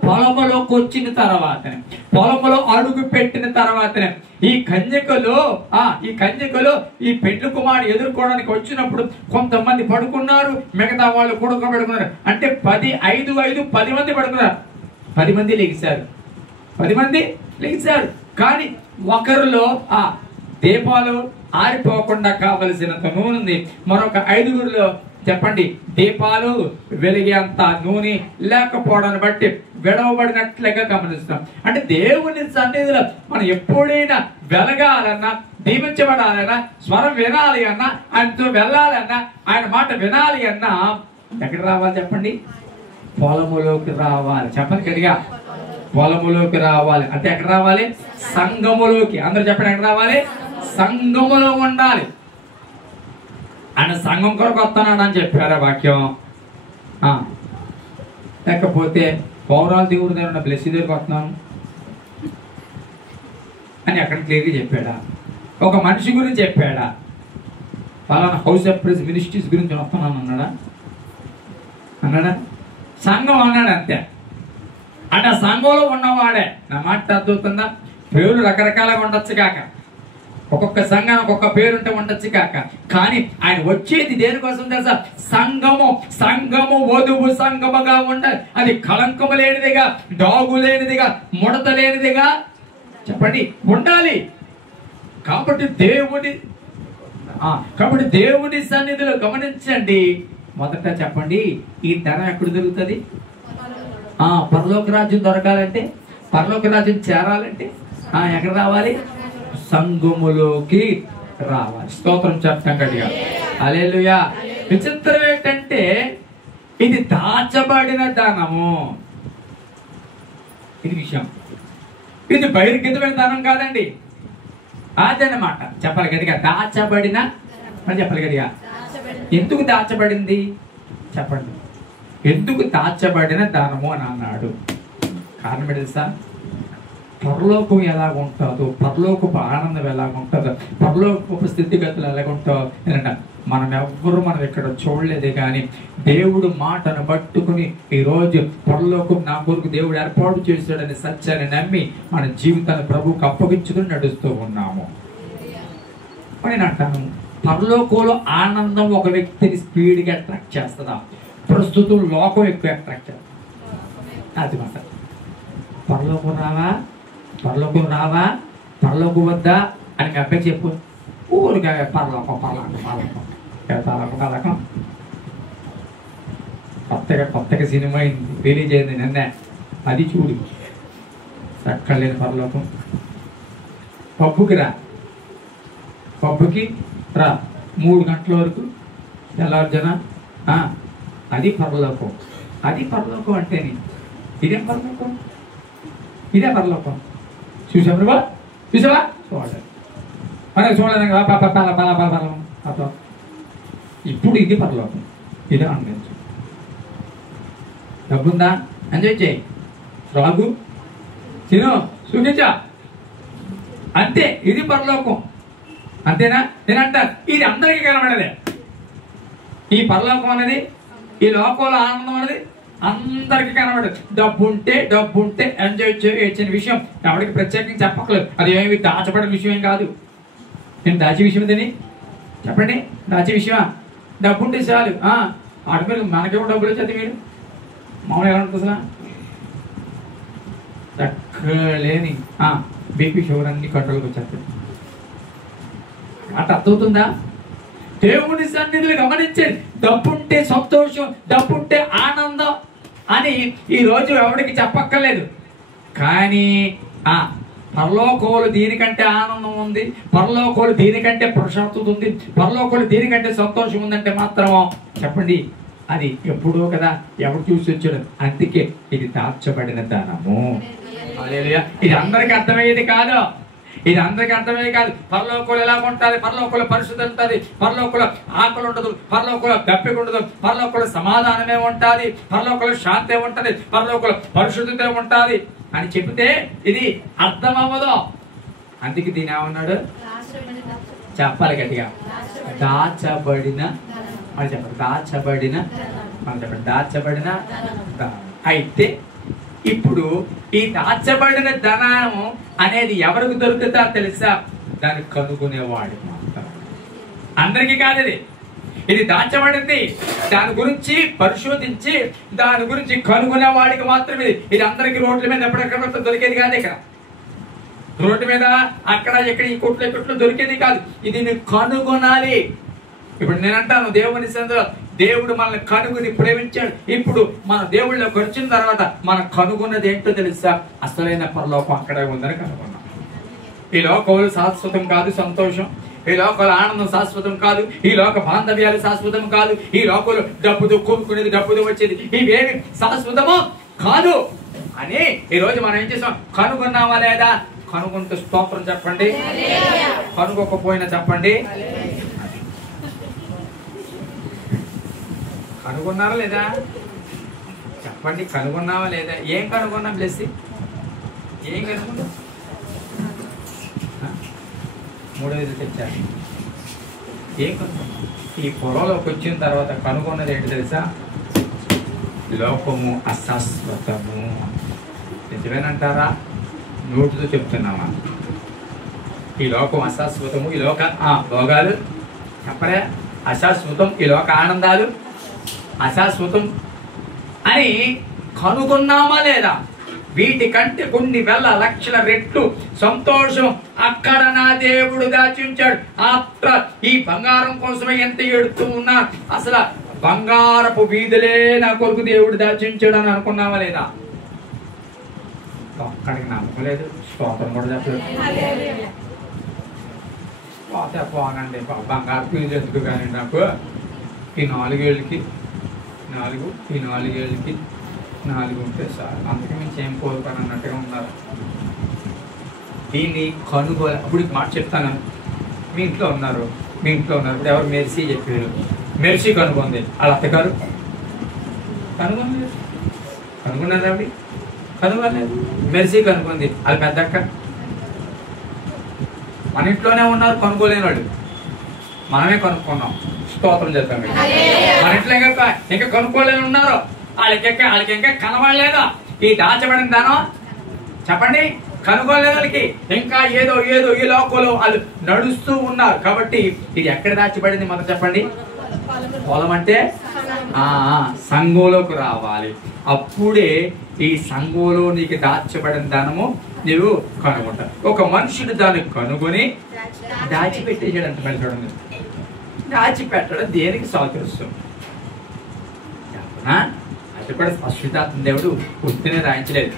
పొలములోకి వచ్చిన తర్వాతనే, పొలములో అడుగు పెట్టిన తర్వాతనే. ఈ కన్యకలో ఈ పెండ్లి కుమారుడు ఎదుర్కోవడానికి వచ్చినప్పుడు కొంతమంది పడుకున్నారు, మిగతా వాళ్ళు పడుకున్నారు. అంటే 10 మంది పడుకున్నారు, 10 మంది లెగిశారు. కానీ ఒకరిలో దీపాలు ఆరిపోకుండా కావలసినంత నూనె ఉంది, మరొక 5గురిలో చెప్పండి, దీపాలు వెలిగేంత నూనె లేకపోవడాన్ని బట్టి విడవబడినట్లుగా గమనిస్తాం. అంటే దేవుని సన్నిధిలో మనం ఎప్పుడైనా వెలగాలన్నా, దీవించబడాలన్నా, స్వరం వినాలి అన్నా, ఆయనతో వెళ్ళాలన్నా, ఆయన మాట వినాలి అన్నా ఎక్కడ రావాలి చెప్పండి? పొలములోకి రావాలి. చెప్పండి గట్టిగా, పొలములోకి రావాలి. అంటే ఎక్కడ రావాలి? సంఘములోకి. అందరూ చెప్పండి, ఎక్కడ రావాలి? సంఘములో ఉండాలి. ఆయన సంఘం కొరకు వస్తున్నాడు అని చెప్పారా వాక్యం? లేకపోతే పౌరాలు దేవుడు దగ్గర బ్లెస్సీ దగ్గరికి వస్తున్నాను అని అక్కడ క్లియర్గా చెప్పాడా? ఒక మనిషి గురించి చెప్పాడా? ఫలానా హౌస్ ఆఫ్ ప్రెస్ మినిస్ట్రీస్ గురించి వస్తున్నాను అన్నాడా? సంఘం అన్నాడు అంతే. అంటే ఆ సంఘంలో ఉన్నవాడే. నా మాట అర్థమవుతుందా? పేర్లు రకరకాలుగా ఉండొచ్చు కాక, ఒక్కొక్క సంఘం ఒక్కొక్క పేరుంటే ఉండొచ్చు కాక, కానీ ఆయన వచ్చేది దేనికోసం తెలుసా? సంఘము వధువు సంఘముగా ఉండాలి. అది కళంకము లేనిదిగా, డాగు లేనిదిగా, ముడత లేనిదిగా చెప్పండి ఉండాలి. కాబట్టి దేవుడి సన్నిధిలో గమనించండి. మొదట చెప్పండి, ఈ ధనం ఎక్కడ దొరుకుతుంది? పరలోక రాజ్యం దొరకాలంటే, పరలోక రాజ్యం చేరాలంటే ఎక్కడ రావాలి? సంఘములోకి రావాలి. స్తోత్రం చెప్తాం గట్టిగా. హల్లెలూయా. విచిత్రం ఏంటంటే ఇది దాచబడిన ధనము. ఇది విషయం. ఇది బహిర్గతమైన ధనం కాదండి. అదనమాట. చెప్పాలి గట్టిగా, దాచబడిన. చెప్పాలి గట్టిగా. ఎందుకు దాచబడింది చెప్పండి? ఎందుకు దాచబడిన ధనము అని అన్నాడు? కారణం తెలుసా? పరలోకం ఎలాగ ఉంటుందో, పరలోకపు ఆనందం ఎలాగ ఉంటుందో, పరలోకపు స్థితిగతులు ఎలాగుంటుందో మనం ఇక్కడ చూడలేదు. కానీ దేవుడు మాటను పట్టుకుని ఈరోజు పరలోకం నా కొరకు దేవుడు ఏర్పాటు చేశాడని సత్యాన్ని నమ్మి మన జీవితాన్ని ప్రభువుకు అప్పగించుకుని నడుస్తూ ఉన్నాము. నేను అంటాను, పరలోకంలో ఆనందం ఒక వ్యక్తిని స్పీడ్గా అట్రాక్ట్ చేస్తుందా? ప్రస్తుతం లోకం ఎక్కువ అట్రాక్ట్ చేస్తుంది. అది మాట. పరలోకం రావా పరలోకం వద్దా అని మీ అబ్బాయి చెప్పు. ఊరుగా పరలోకం కొత్తగా సినిమా రిలీజ్ అయింది నిన్న. అది చూడు. ఎక్కడలేని పరలోకం. పబ్బుకి రా 3 గంటల వరకు తెల్లవారుజాన. అది పరలోకం. అంటేనే ఇదే పరలోకం. చూసావా? చూడలేదు కదా. ఇప్పుడు ఇది పరలోకం. ఇదే అనుభవించు. డబ్బుందా? ఎంజాయ్ చేయి. రాగు తిను, చూపించా. అంతే. ఇది పరలోకం. అంతేనా? నేనంటా ఇది అందరికీ కనబడలే. ఈ పరలోకం అనేది, ఈ లోకంలో ఆనందం అనేది అందరికి కనబడదు. డబ్బు ఉంటే ఎంజాయ్ చేయొచ్చిన విషయం ఎవరికి ప్రత్యేకంగా చెప్పక్కలేదు. అది ఏమి దాచబడిన విషయం ఏం కాదు. నేను దాచే విషయం తిని చెప్పండి. దాచే విషయమా? డబ్బు ఉంటే చాలు. అటు మీరు మనకేమో డబ్బులు వచ్చేది. మీరు మామూలు ఎలా ఉంటుంది అసలు? చక్కలేని బీపీ షుగర్ అన్ని కంట్రోల్కి వచ్చేస్తుంది. అట్లా అర్థమవుతుందా? దేవుని సన్నిధిని గమనించండి. డబ్బుంటే సంతోషం, డబ్బుంటే ఆనందం అని ఈ రోజు ఎవరికి చెప్పక్కర్లేదు. కానీ పరలోకంలో దీనికంటే ఆనందం ఉంది, పరలోకంలో దీనికంటే ప్రశాంతత ఉంది, పరలోకంలో దీనికంటే సంతోషం ఉందంటే మాత్రం చెప్పండి, అది ఎప్పుడో కదా, ఎవరు చూసి వచ్చాడు. అందుకే ఇది దాచబడిన ధనము. హల్లెలూయా. ఇది అందరికి అర్థమయ్యేది కాదు. పరలోకంలో ఎలా ఉంటుంది? పరలోకంలో పరిశుద్ధి ఉంటుంది, పరలోకంలో ఆకలి ఉండదు, పరలోకంలో దప్పిక ఉండదు, పరలోకంలో సమాధానమే ఉంటుంది, పరలోకంలో శాంతి ఉంటుంది, పరలోకంలో పరిశుద్ధత ఉంటుంది అని చెప్తే ఇది అర్థం అవ్వదు. అందుకే దీని ఏమన్నాడు? చెప్పాలి గట్టిగా. దాచబడిన అని చెప్పండి. దాచబడిన అయితే ఇప్పుడు ఈ దాచబడిన ధనము అనేది ఎవరికి దొరుకుతా తెలుసా? దాన్ని కనుగొనేవాడు మాత్రం. అందరికీ కాదు. ఇది దాచబడింది. దాని గురించి పరిశోధించి దాని గురించి కనుగొనేవాడికి మాత్రమే. ఇది అందరికి రోడ్ల మీద ఎప్పుడెక్కడ దొరికేది కాదు. ఇక్కడ రోడ్డు మీద అక్కడ ఇక్కడ ఈ కొట్లు దొరికేది కాదు. ఇది నువ్వు కనుగొనాలి. ఇప్పుడు నేను అంటాను, దేవుని సన్నిధిలో దేవుడు మనల్ని కనుగొని ప్రేమించాడు. ఇప్పుడు మన దేవుళ్ళకి వచ్చిన తర్వాత మనం కనుగొన్నది ఏంటో తెలుసా? అసలైన పరలోకం అక్కడే ఉందని కనుగొన్నాం. ఈ లోకంలో శాశ్వతం కాదు సంతోషం, ఈ లోకంలో ఆనందం శాశ్వతం కాదు, ఈ లోక బాంధవ్యాలు శాశ్వతం కాదు, ఈ లోకంలో డబ్బుతో కూడుకునేది డబ్బుతో వచ్చేది ఇవేమి శాశ్వతమో కాదు అని ఈ రోజు మనం ఏం చేసాం? కనుగొన్నామా లేదా? కనుగొంటూ స్తోత్రం చెప్పండి. కనుగొకపోయినా చెప్పండి. కనుగొన్నారా లేదా చెప్పండి. కనుగొన్నావా లేదా? ఏం కనుగొన్నాం? బ్లెస్సింగ్ ఏం కనుగొన్నాం? 3 తెచ్చారు. ఏం కనుగొన్నాం? ఈ పొలంలోకి వచ్చిన తర్వాత కనుగొన్నది ఏంటి తెలుసా? లోకము అశాశ్వతము. నిజమేనంటారా? నోటితో చెప్తున్నామా? ఈ లోకం అశాశ్వతము, ఈ లోక భోగాలు చెప్పరే అశాశ్వతం, ఈ లోక ఆనందాలు అశాశ్వతం అని కనుగొన్నామా లేదా? వీటి కంటే కొన్ని వేల లక్షల రెట్లు సంతోషం అక్కడ నా దేవుడు దాచించాడు. ఆఫ్టర్ ఈ బంగారం కోసమే ఎంత ఎడుతూ ఉన్నా అసలు బంగారపు వీధులే నా కొరకు దేవుడు దాచించాడు అని అనుకున్నావా లేదా? ఒక్కడికి నమ్మలేదు. స్తోత్రం కూడా చెప్పలేదు. పోతే పోనండి, బంగారు వీధులు ఎందుకు కానీ నాకు ఈ 4 ఏళ్ళకి 4, ఈ 4 ఏళ్ళకి 4 ఉంటే సార్, అందుకే మించి ఏం కోరుకోను అన్నట్టుగా ఉన్నారు. దీన్ని కనుగోలు. అప్పుడు మాట చెప్తాను. మీ ఇంట్లో ఉన్నారు ఇప్పుడు ఎవరు మెర్సీ చెప్పారు, మెర్సీ కనుగొంది. వాళ్ళ అత్తగారు కనుగొన్నారు అవి కనుగొనలేదు. మెర్సీ కనుగొంది. వాళ్ళ పెద్దక్క. మన ఇంట్లోనే ఉన్నారు కనుగోలేని వాళ్ళు, మనమే కనుక్కున్నాం. స్తోత్రం చేద్దాం. మన ఇంట్లో ఇంకా కనుక్కోలేని ఉన్నారు, వాళ్ళకి ఇంకా కనబడలేదు. ఈ దాచబడిన దానం చెప్పండి, కనుగోలేదు. వాళ్ళకి ఇంకా ఏదో ఈ లోకంలో వాళ్ళు నడుస్తూ ఉన్నారు. కాబట్టి ఇది ఎక్కడ దాచబడింది మొదట చెప్పండి. పొలం అంటే సంఘంలోకి రావాలి. అప్పుడే ఈ సంఘంలో నీకు దాచబడిన దానము నీవు కనుగొంటావు. ఒక మనుషుడు దాన్ని కనుగొని దాచిపెట్టేసాడంట. మళ్ళీ చూడండి, దాచిపెట్టడం దేనికి సాదృశ్యం చెప్పనా? అది కూడా పరిశుద్ధాత్మ దేవుడు పుట్టినే రాయించలేదు.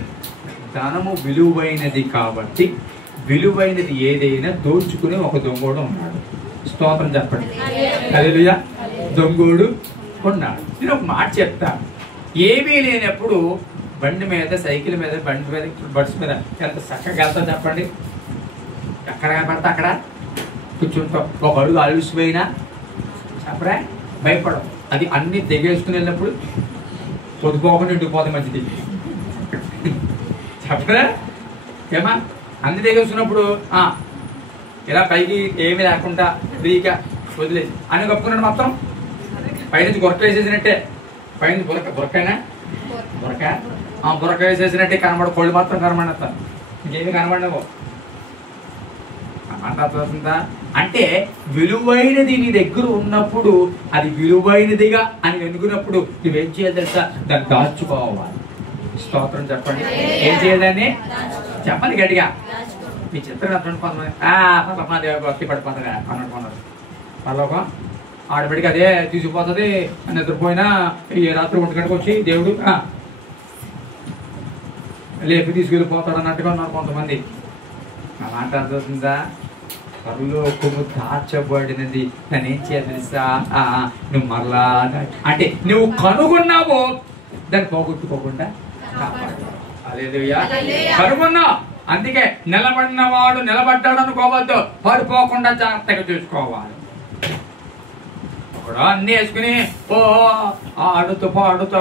ధనము విలువైనది కాబట్టి విలువైనది ఏదైనా దోచుకుని ఒక దొంగోడు ఉన్నాడు. స్తోత్రం చెప్పండి. హల్లెలూయా. దొంగోడు ఉన్నాడు. నేను ఒక మాట చెప్తాను. ఏమీ లేనప్పుడు బండి మీద, సైకిల్ మీద, బండి మీద, బస్సు మీద ఎంత చక్కగా వెళ్తా చెప్పండి. ఎక్కడ పడితే అక్కడ కూర్చుంటాం. ఒక అడుగు అలసిపోయినా చెప్పరా భయపడం. అది అన్ని దిగేసుకుని వెళ్ళినప్పుడు పొద్దుపోకుండా ఇంటికి మంచిది చెప్పరా ఏమా? అన్ని దిగేసుకున్నప్పుడు ఇలా పైకి ఏమీ లేకుండా ఫ్రీగా వదిలేదు అన్ని కప్పుకున్నాడు. మొత్తం పైనుంచి గురక వేసేసినట్టే. పైనుంచి బురకైనా బురక వేసేసినట్టే కనబడ. కోళ్ళు మాత్రం కనబడతా, ఇంకేమి కనబడవు. అర్థమవుతుందా? అంటే విలువైనది నీ దగ్గర ఉన్నప్పుడు, అది విలువైనదిగా అని ఎన్నుకున్నప్పుడు నువ్వేం చేయాలి తెలుసా? దాన్ని దాచుకోవాలి. స్తోత్రం చెప్పండి. ఏం చేయాలని చెప్పండి గట్టిగా. మీ చిత్రం కొంతమంది భక్తి పడిపోతుంది అన్నట్టుకున్నారు. పర్లోకం ఆడబడికి అదే తీసుకుపోతుంది. నిద్రపోయినా ఈ రాత్రి 1 గంటకు వచ్చి దేవుడు లేపి తీసుకెళ్ళిపోతాడు అన్నట్టుగా ఉన్నారు కొంతమంది. నా మాట అర్థమవుతుందా? పరలోకము దాచబడినది. దాన్ని ఏం చేయాలి తెలుసా? నువ్వు మరలా అంటే నువ్వు కనుగొన్నావో దాన్ని పోగొట్టుకోకుండా హల్లెలూయా. కనుగొన్నా, అందుకే నిలబడిన వాడు నిలబడ్డాడు అనుకోవద్దు, పడిపోకుండా జాగ్రత్తగా చూసుకోవాలి. ఇప్పుడు అన్ని వేసుకుని ఆడుతూ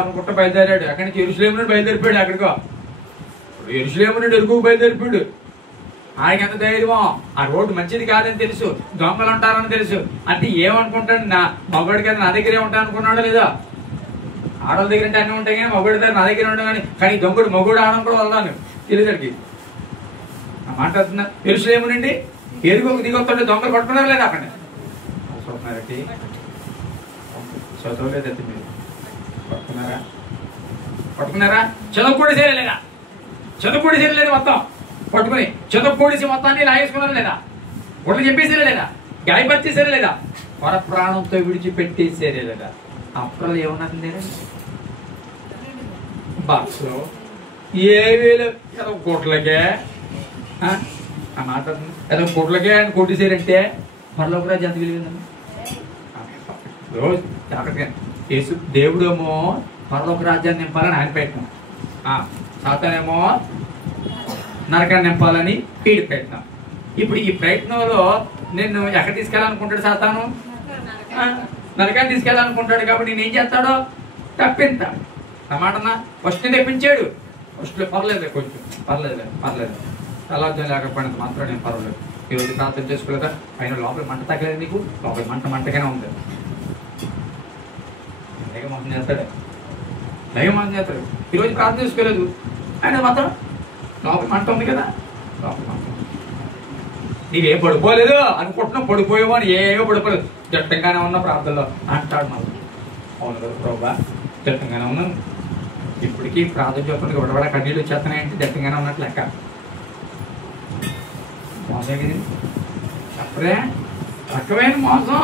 అనుకుంటూ బయలుదేరాడు. అక్కడి నుంచి యెరూషలేము నుండి బయలుదేరిపోయాడు. ఎక్కడికో యెరూషలేము నుండి ఎరుకు బయలుదేరిపోయాడు. ఆయనకి ఎంత ధైర్యమో. ఆ రోడ్డు మంచిది కాదని తెలుసు, దొంగలు ఉంటారని తెలుసు. అంటే ఏమనుకుంటాడు? నా మగవాడికి నా దగ్గరే ఉంటాను అనుకున్నాడో లేదా? ఆడవాళ్ళ దగ్గర అంటే అన్నీ ఉంటాయి కానీ మగవాడి దగ్గర నా దగ్గర ఉంటాయి. కానీ దొంగడు మగవాడు ఆడడం కూడా వదలాను తెలియదడికి. మాట్లాడుతున్నా. యెరూషలేము నుండి ఎరుకు దిగొస్తుంటే దొంగలు పట్టుకున్నారు లేదా? అక్కడ చూస్తున్నారండి, చదవలేదండి మీరు. పట్టుకున్నారా? చదువుకోడి చేయలేదా? చదువుకోడి చేయలేదు మొత్తం పట్టుకుని. చదువుకోడిసి మొత్తాన్ని లాగేసుకున్నారు లేదా? ఒళ్ళు చెప్పేసేరే లేదా? గాయపరిచేసారే లేదా? పర ప్రాణంతో విడిచిపెట్టేసేరే లేదా? అప్పుడు ఏమన్నది బాక్స్లో ఏమీ ఏదో గుడ్లకే ఆ మాట ఏదో గుడ్లకే అని కొట్టేసారంటే పరలోక రాజ్యం ఎంత విలువైందండి. రోజు జాగ్రత్తగా యేసు దేవుడు ఏమో పరలోక రాజ్యాన్ని నింపాలని ఆయన ప్రయత్నం, సాతానేమో నరకాన్ని నింపాలని వీడి ప్రయత్నం. ఇప్పుడు ఈ ప్రయత్నంలో నిన్ను ఎక్కడ తీసుకెళ్ళాలనుకుంటాడు సాతాను? నరకాన్ని తీసుకెళ్ళాలనుకుంటాడు. కాబట్టి నేను ఏం చేస్తాడో తప్పిస్తాడు అన్నమాటన్నా. ఫస్ట్ తెప్పించాడు, ఫస్ట్లో పర్లేదు, కొంచెం పర్లేదు అలాధ్యం లేకపోయినంత మాత్రం నేను పర్వాలేదు. ఈరోజు ప్రార్థన చేసుకోలేదా? ఆయన లోపల మంట తగ్గలేదు, నీకు లోపల మంటగానే ఉంది. దైవమాసం చేస్తాడు. ఈరోజు ప్రార్థన చేసుకోలేదు, ఆయన మాత్రం లోపల మంట ఉంది కదా. లోపల మంట నీవేం పడిపోలేదు అనుకుంటున్నావు, పడిపోయావు అని ఏవో పడిపోలేదు. జట్టంగానే ఉన్న ప్రార్థనలో అంటాడు మళ్ళీ. అవును కదా ప్రభా, జట్టంగానే ఉన్నాను. ఇప్పటికీ ప్రార్థన చెప్పండి గొడవడ కన్నీళ్ళు వచ్చేస్తున్నాయంటే జట్టంగానే ఉన్నట్లు లెక్క. మోసం కదా అప్పుడే రకమైన మోసం.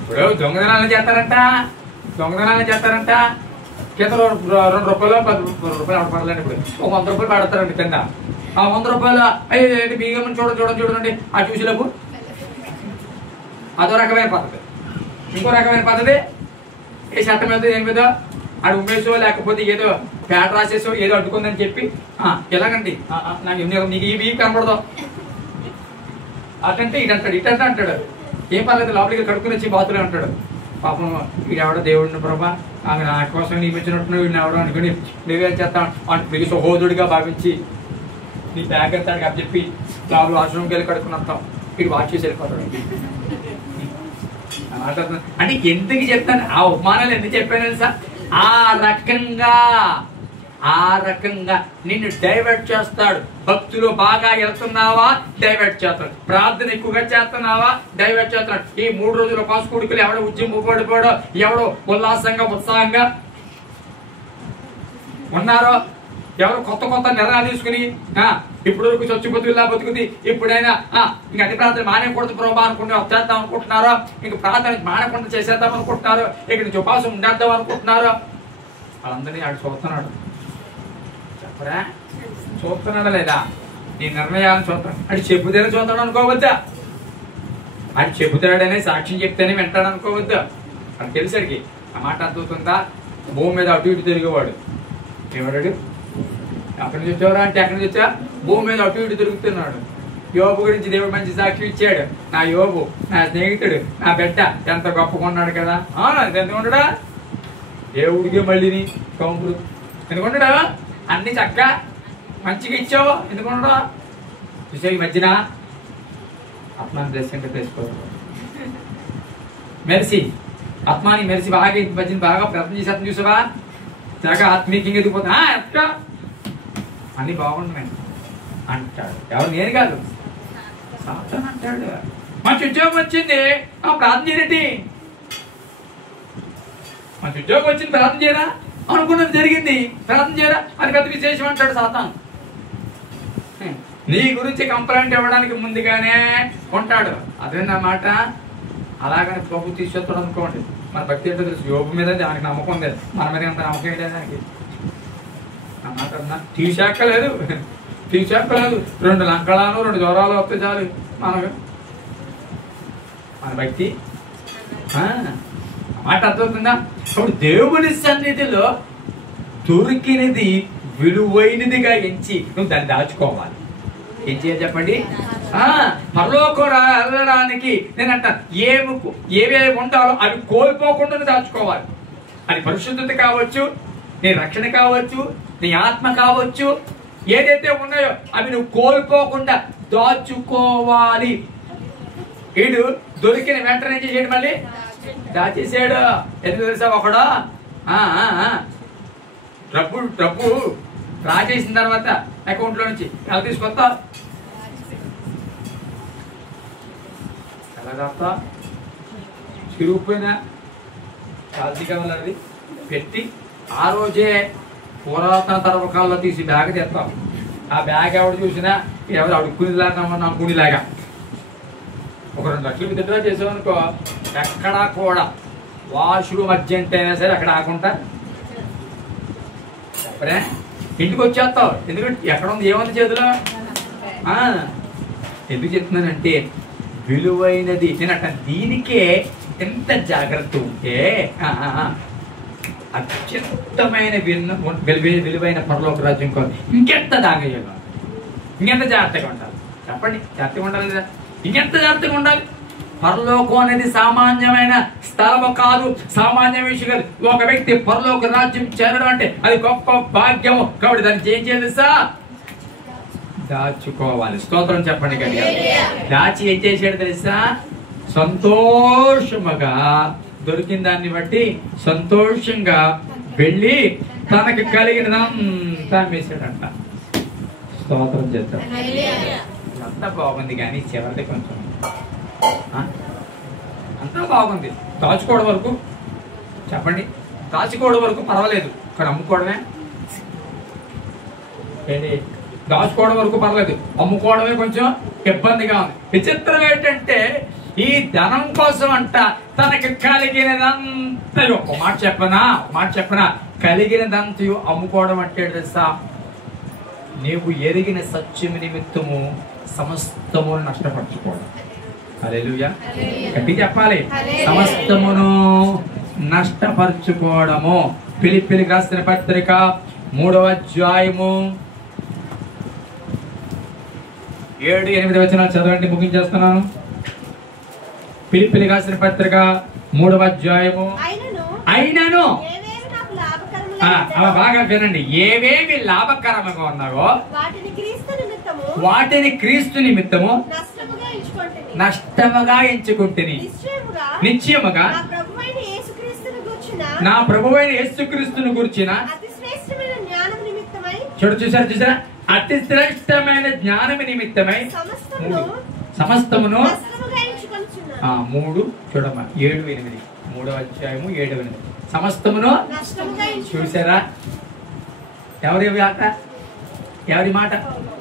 ఇప్పుడు దొంగదనాలు చేస్తారంట కింద 2 రూపాయలు 10 రూపాయలు పడలేండి. ఇప్పుడు ఒక 100 రూపాయలు పెడతారండి కింద. ఆ 100 రూపాయలు అయ్యి బియ్యం చూడండి ఆ చూసిలోపు అదో రకమైన పద్ధతి. ఇంకో రకమైన పద్ధతి ఏ చట్టం మీద ఏం మీద ఆడు ఉమ్మేసో లేకపోతే ఏదో పేట రాసేసో ఏదో అడ్డుకుందని చెప్పి ఎలాగండి నీకు ఈ బియ్యం కనపడదు అటంటే ఇటంటే అంటాడు. ఏం పర్లేదు లోపలికి కడుక్కుని వచ్చి బాతులే అంటాడు. పాపం వీడెవడో దేవుడిని ప్రభా ఆమె నా కోసం నియమించినట్టు వీడిని ఎవడో అనుకుని నువ్వేం చేస్తాను వాటి ప్రియ సహోదరుడిగా భావించి నీ బ్యాగ్ ఎత్తాడు అని చెప్పి లోపల వాష్రూమ్కి వెళ్ళి కడుక్కుని వస్తాం. వీడు వాచ్ చేసి వెళ్ళిపోతాడు. అంటే ఎందుకు చెప్తాను ఆ ఉపమానాలు ఎందుకు చెప్పాను తెలుసా? ఆ రకంగా నిన్ను డైవర్ట్ చేస్తాడు. భక్తులు బాగా వెళ్తున్నావా డైవర్ట్ చేస్తాడు, ప్రార్థన ఎక్కువగా చేస్తున్నావా డైవర్ట్ చేస్తున్నాడు. ఈ 3 రోజుల పాస్ కొడుకులు ఎవడో ఉద్యమపడిపోడో ఎవడో ఉత్సాహంగా ఉన్నారో ఎవరు కొత్త నిర్ణయాలు తీసుకుని ఇప్పుడు వరకు చచ్చిపోతులా బతుకుతుంది ఇప్పుడైనా ఇంక అన్ని ప్రార్థన మానేకూడదు ప్రభా అనుకుంటే వచ్చేద్దాం అనుకుంటున్నారో, ఇంక ప్రార్థన మానకుండా చేసేద్దాం అనుకుంటున్నారు, ఇక్కడ నుంచి ఉపాసం ఉండేద్దాం అనుకుంటున్నారో వాళ్ళందరినీ ఆడు చూస్తున్నాడు. చెప్పరా చూస్తున్నాడా లేదా? నీ నిర్ణయాలను చూస్తాడు. అది చెబుతేనే చూస్తాడు అనుకోవద్దా? అది చెబుతాడనే సాక్ష్యం చెప్తేనే వింటాడు అనుకోవద్దా? అది తెలిసరికి ఆ మాట అర్థవుతుందా? భూమి మీద అటు ఇటు తిరిగేవాడు ఏవాడు? అక్కడి నుంచి వచ్చేవారా అంటే ఎక్కడి నుంచి వచ్చా? భూమి మీద అటు ఇటు తిరుగుతున్నాడు. యోబు గురించి దేవుడు మంచి సాక్షి ఇచ్చాడు. నా యోబు నా స్నేహితుడు నా బిడ్డ ఎంత గొప్పగా ఉన్నాడు కదా. ఎందుకుంటాడా? దేవుడికి మళ్ళీ కౌంపుడు ఎందుకుంటాడా? అన్ని చక్క మంచిగా ఇచ్చావు ఎందుకుంటాడా? చూసే ఈ మధ్యన ఆత్మాని డ్రెస్ అంటే తెలుసుకోవాలి. మెరిసి ఆత్మాని మెరిసి బాగా మధ్యన బాగా ప్రయత్నం చేసి అర్థం చూసావా? తెగ ఆత్మీయంగా ఎదిగిపోతా ఎక్క అన్ని బాగుంటున్నాయి అంటాడు. ఎవరు? నేను కాదు, సాతాను అంటాడు. మంచి ఉద్యోగం వచ్చింది ప్రార్థన చేయరేంటి? మంచి ఉద్యోగం వచ్చింది ప్రార్థన చేయరా? అనుకున్నది జరిగింది ప్రార్థన చేయరా? అది పెద్ద విశేషం అంటాడు సాతాను. నీ గురించి కంప్లైంట్ ఇవ్వడానికి ముందుగానే ఉంటాడు. అదేనమాట. అలాగని ప్రభు తీసుకొస్తాడు అనుకోండి. మన భక్తి ఏంటో తెలుసు. యోబు మీద దానికి నమ్మకం లేదు, మన మీద అంత నమ్మకం ఏంటి దానికి? అన్నమాట తీసేక్కలేదు 2 లంకడాలు 2 జ్వరాలు వస్తే చాలు మనకు. మన భక్తి మాట అర్థమవుతుందా? ఇప్పుడు దేవుని సన్నిధిలో దొరికినది విలువైనదిగా ఎంచి నువ్వు దాన్ని దాచుకోవాలి. ఏం చేయాలి చెప్పండి? పరలోకం వెళ్ళడానికి నేనంట ఏవేవి ఉండాలో అవి కోల్పోకుండా దాచుకోవాలి. అది పరిశుద్ధత కావచ్చు, నీ రక్షణ కావచ్చు, నీ ఆత్మ కావచ్చు, ఏదైతే ఉన్నాయో అవి నువ్వు కోల్పోకుండా దాచుకోవాలి. వీడు దొరికిన వెంటనే చేసాడు, మళ్ళీ దాచేసాడు. ఎందుకు తెలుసా? ఒకడు డబ్బు డ్రా చేసిన తర్వాత అకౌంట్ లో నుంచి ఎలా తీసుకొస్తా? ఎలా చేస్తా? చిరుగుపోయినా అది పెట్టి ఆ రోజే పురాతన తరవకాల్లో తీసి బ్యాగ్ తెస్తాం. ఆ బ్యాగ్ ఎవడు చూసినా ఎవరు అడుక్కునేలాగా అనుకునేలాగా ఒక 2 లక్షలు విత్డ్రా చేసామనుకో ఎక్కడా కూడా వాష్రూమ్ అర్జెంట్ అయినా సరే అక్కడ ఆకుంటా చెప్పరే ఇంటికి వచ్చేస్తావు. ఎందుకంటే ఎక్కడ ఉంది ఏముంది చేతిలో. ఎందుకు చెప్తున్నానంటే విలువైనది నేను అంటాను. దీనికే ఎంత జాగ్రత్త ఉంటే అత్యంతమైన విలువైన పరలోక రాజ్యం కోసం ఇంకెంత దాగయ్యగా, ఇంకెంత జాగ్రత్తగా ఉండాలి చెప్పండి. జాగ్రత్తగా ఉండాలి కదా, ఇంకెంత జాగ్రత్తగా ఉండాలి. పరలోకం అనేది సామాన్యమైన స్థలము కాదు, సామాన్య విషయం కాదు. ఒక వ్యక్తి పరలోక రాజ్యం చేరడం అంటే అది గొప్ప భాగ్యము. కాబట్టి దాన్ని ఏం చేయాలి దాచుకోవాలి. స్తోత్రం చెప్పండి కదా. దాచి ఏం చేసాడు తెలుసా? సంతోషముగా దొరికిన దాన్ని బట్టి సంతోషంగా వెళ్ళి తనకు కలిగినదంతా వేసాడంట. స్తోత్రం చేస్తాడు. అంతా బాగుంది కానీ చివరిది కొంచెం అంతా బాగుంది. దాచుకోవడం వరకు చెప్పండి, దాచుకోవడం వరకు పర్వాలేదు, కానీ అమ్ముకోవడమే ఏంటి? దాచుకోవడం వరకు పర్లేదు, అమ్ముకోవడమే కొంచెం ఇబ్బందిగా ఉంది. విచిత్రం ఏంటంటే ఈ ధనం కోసం అంట తనకి కలిగినదంతయు, ఒక మాట చెప్పనా, కలిగినదంతయు అమ్ముకోవడం అంటే తెలుసా? నీవు ఎరిగిన సత్యము నిమిత్తము సమస్తము నష్టపరచుకోవడం. హల్లెలూయా, గట్టి చెప్పాలి. సమస్తమును నష్టపరచుకోవడము. ఫిలిప్పీయులకు రాసిన పత్రిక 3వ అధ్యాయము 7-8 వచనాలు చదవండి, ముగించేస్తున్నాను. ఫిలిప్పీయులకు రాసిన పత్రిక 3వ అధ్యాయము. అయినను బాగా వినండి. ఏవేవి లాభకరముగా ఉన్నావో వాటిని క్రీస్తు నిమిత్తము నష్టముగా ఎంచుకుంటుని, నిశ్చయముగా నా ప్రభువైన యేసుక్రీస్తును గుర్చిన చూసారా అతి శ్రేష్టమైన జ్ఞానము నిమిత్తమై సమస్తమును 3 చూడమ్మా 7-8 3వ అధ్యాయము 7-8 సమస్తమును చూసారా? ఎవరి మాట?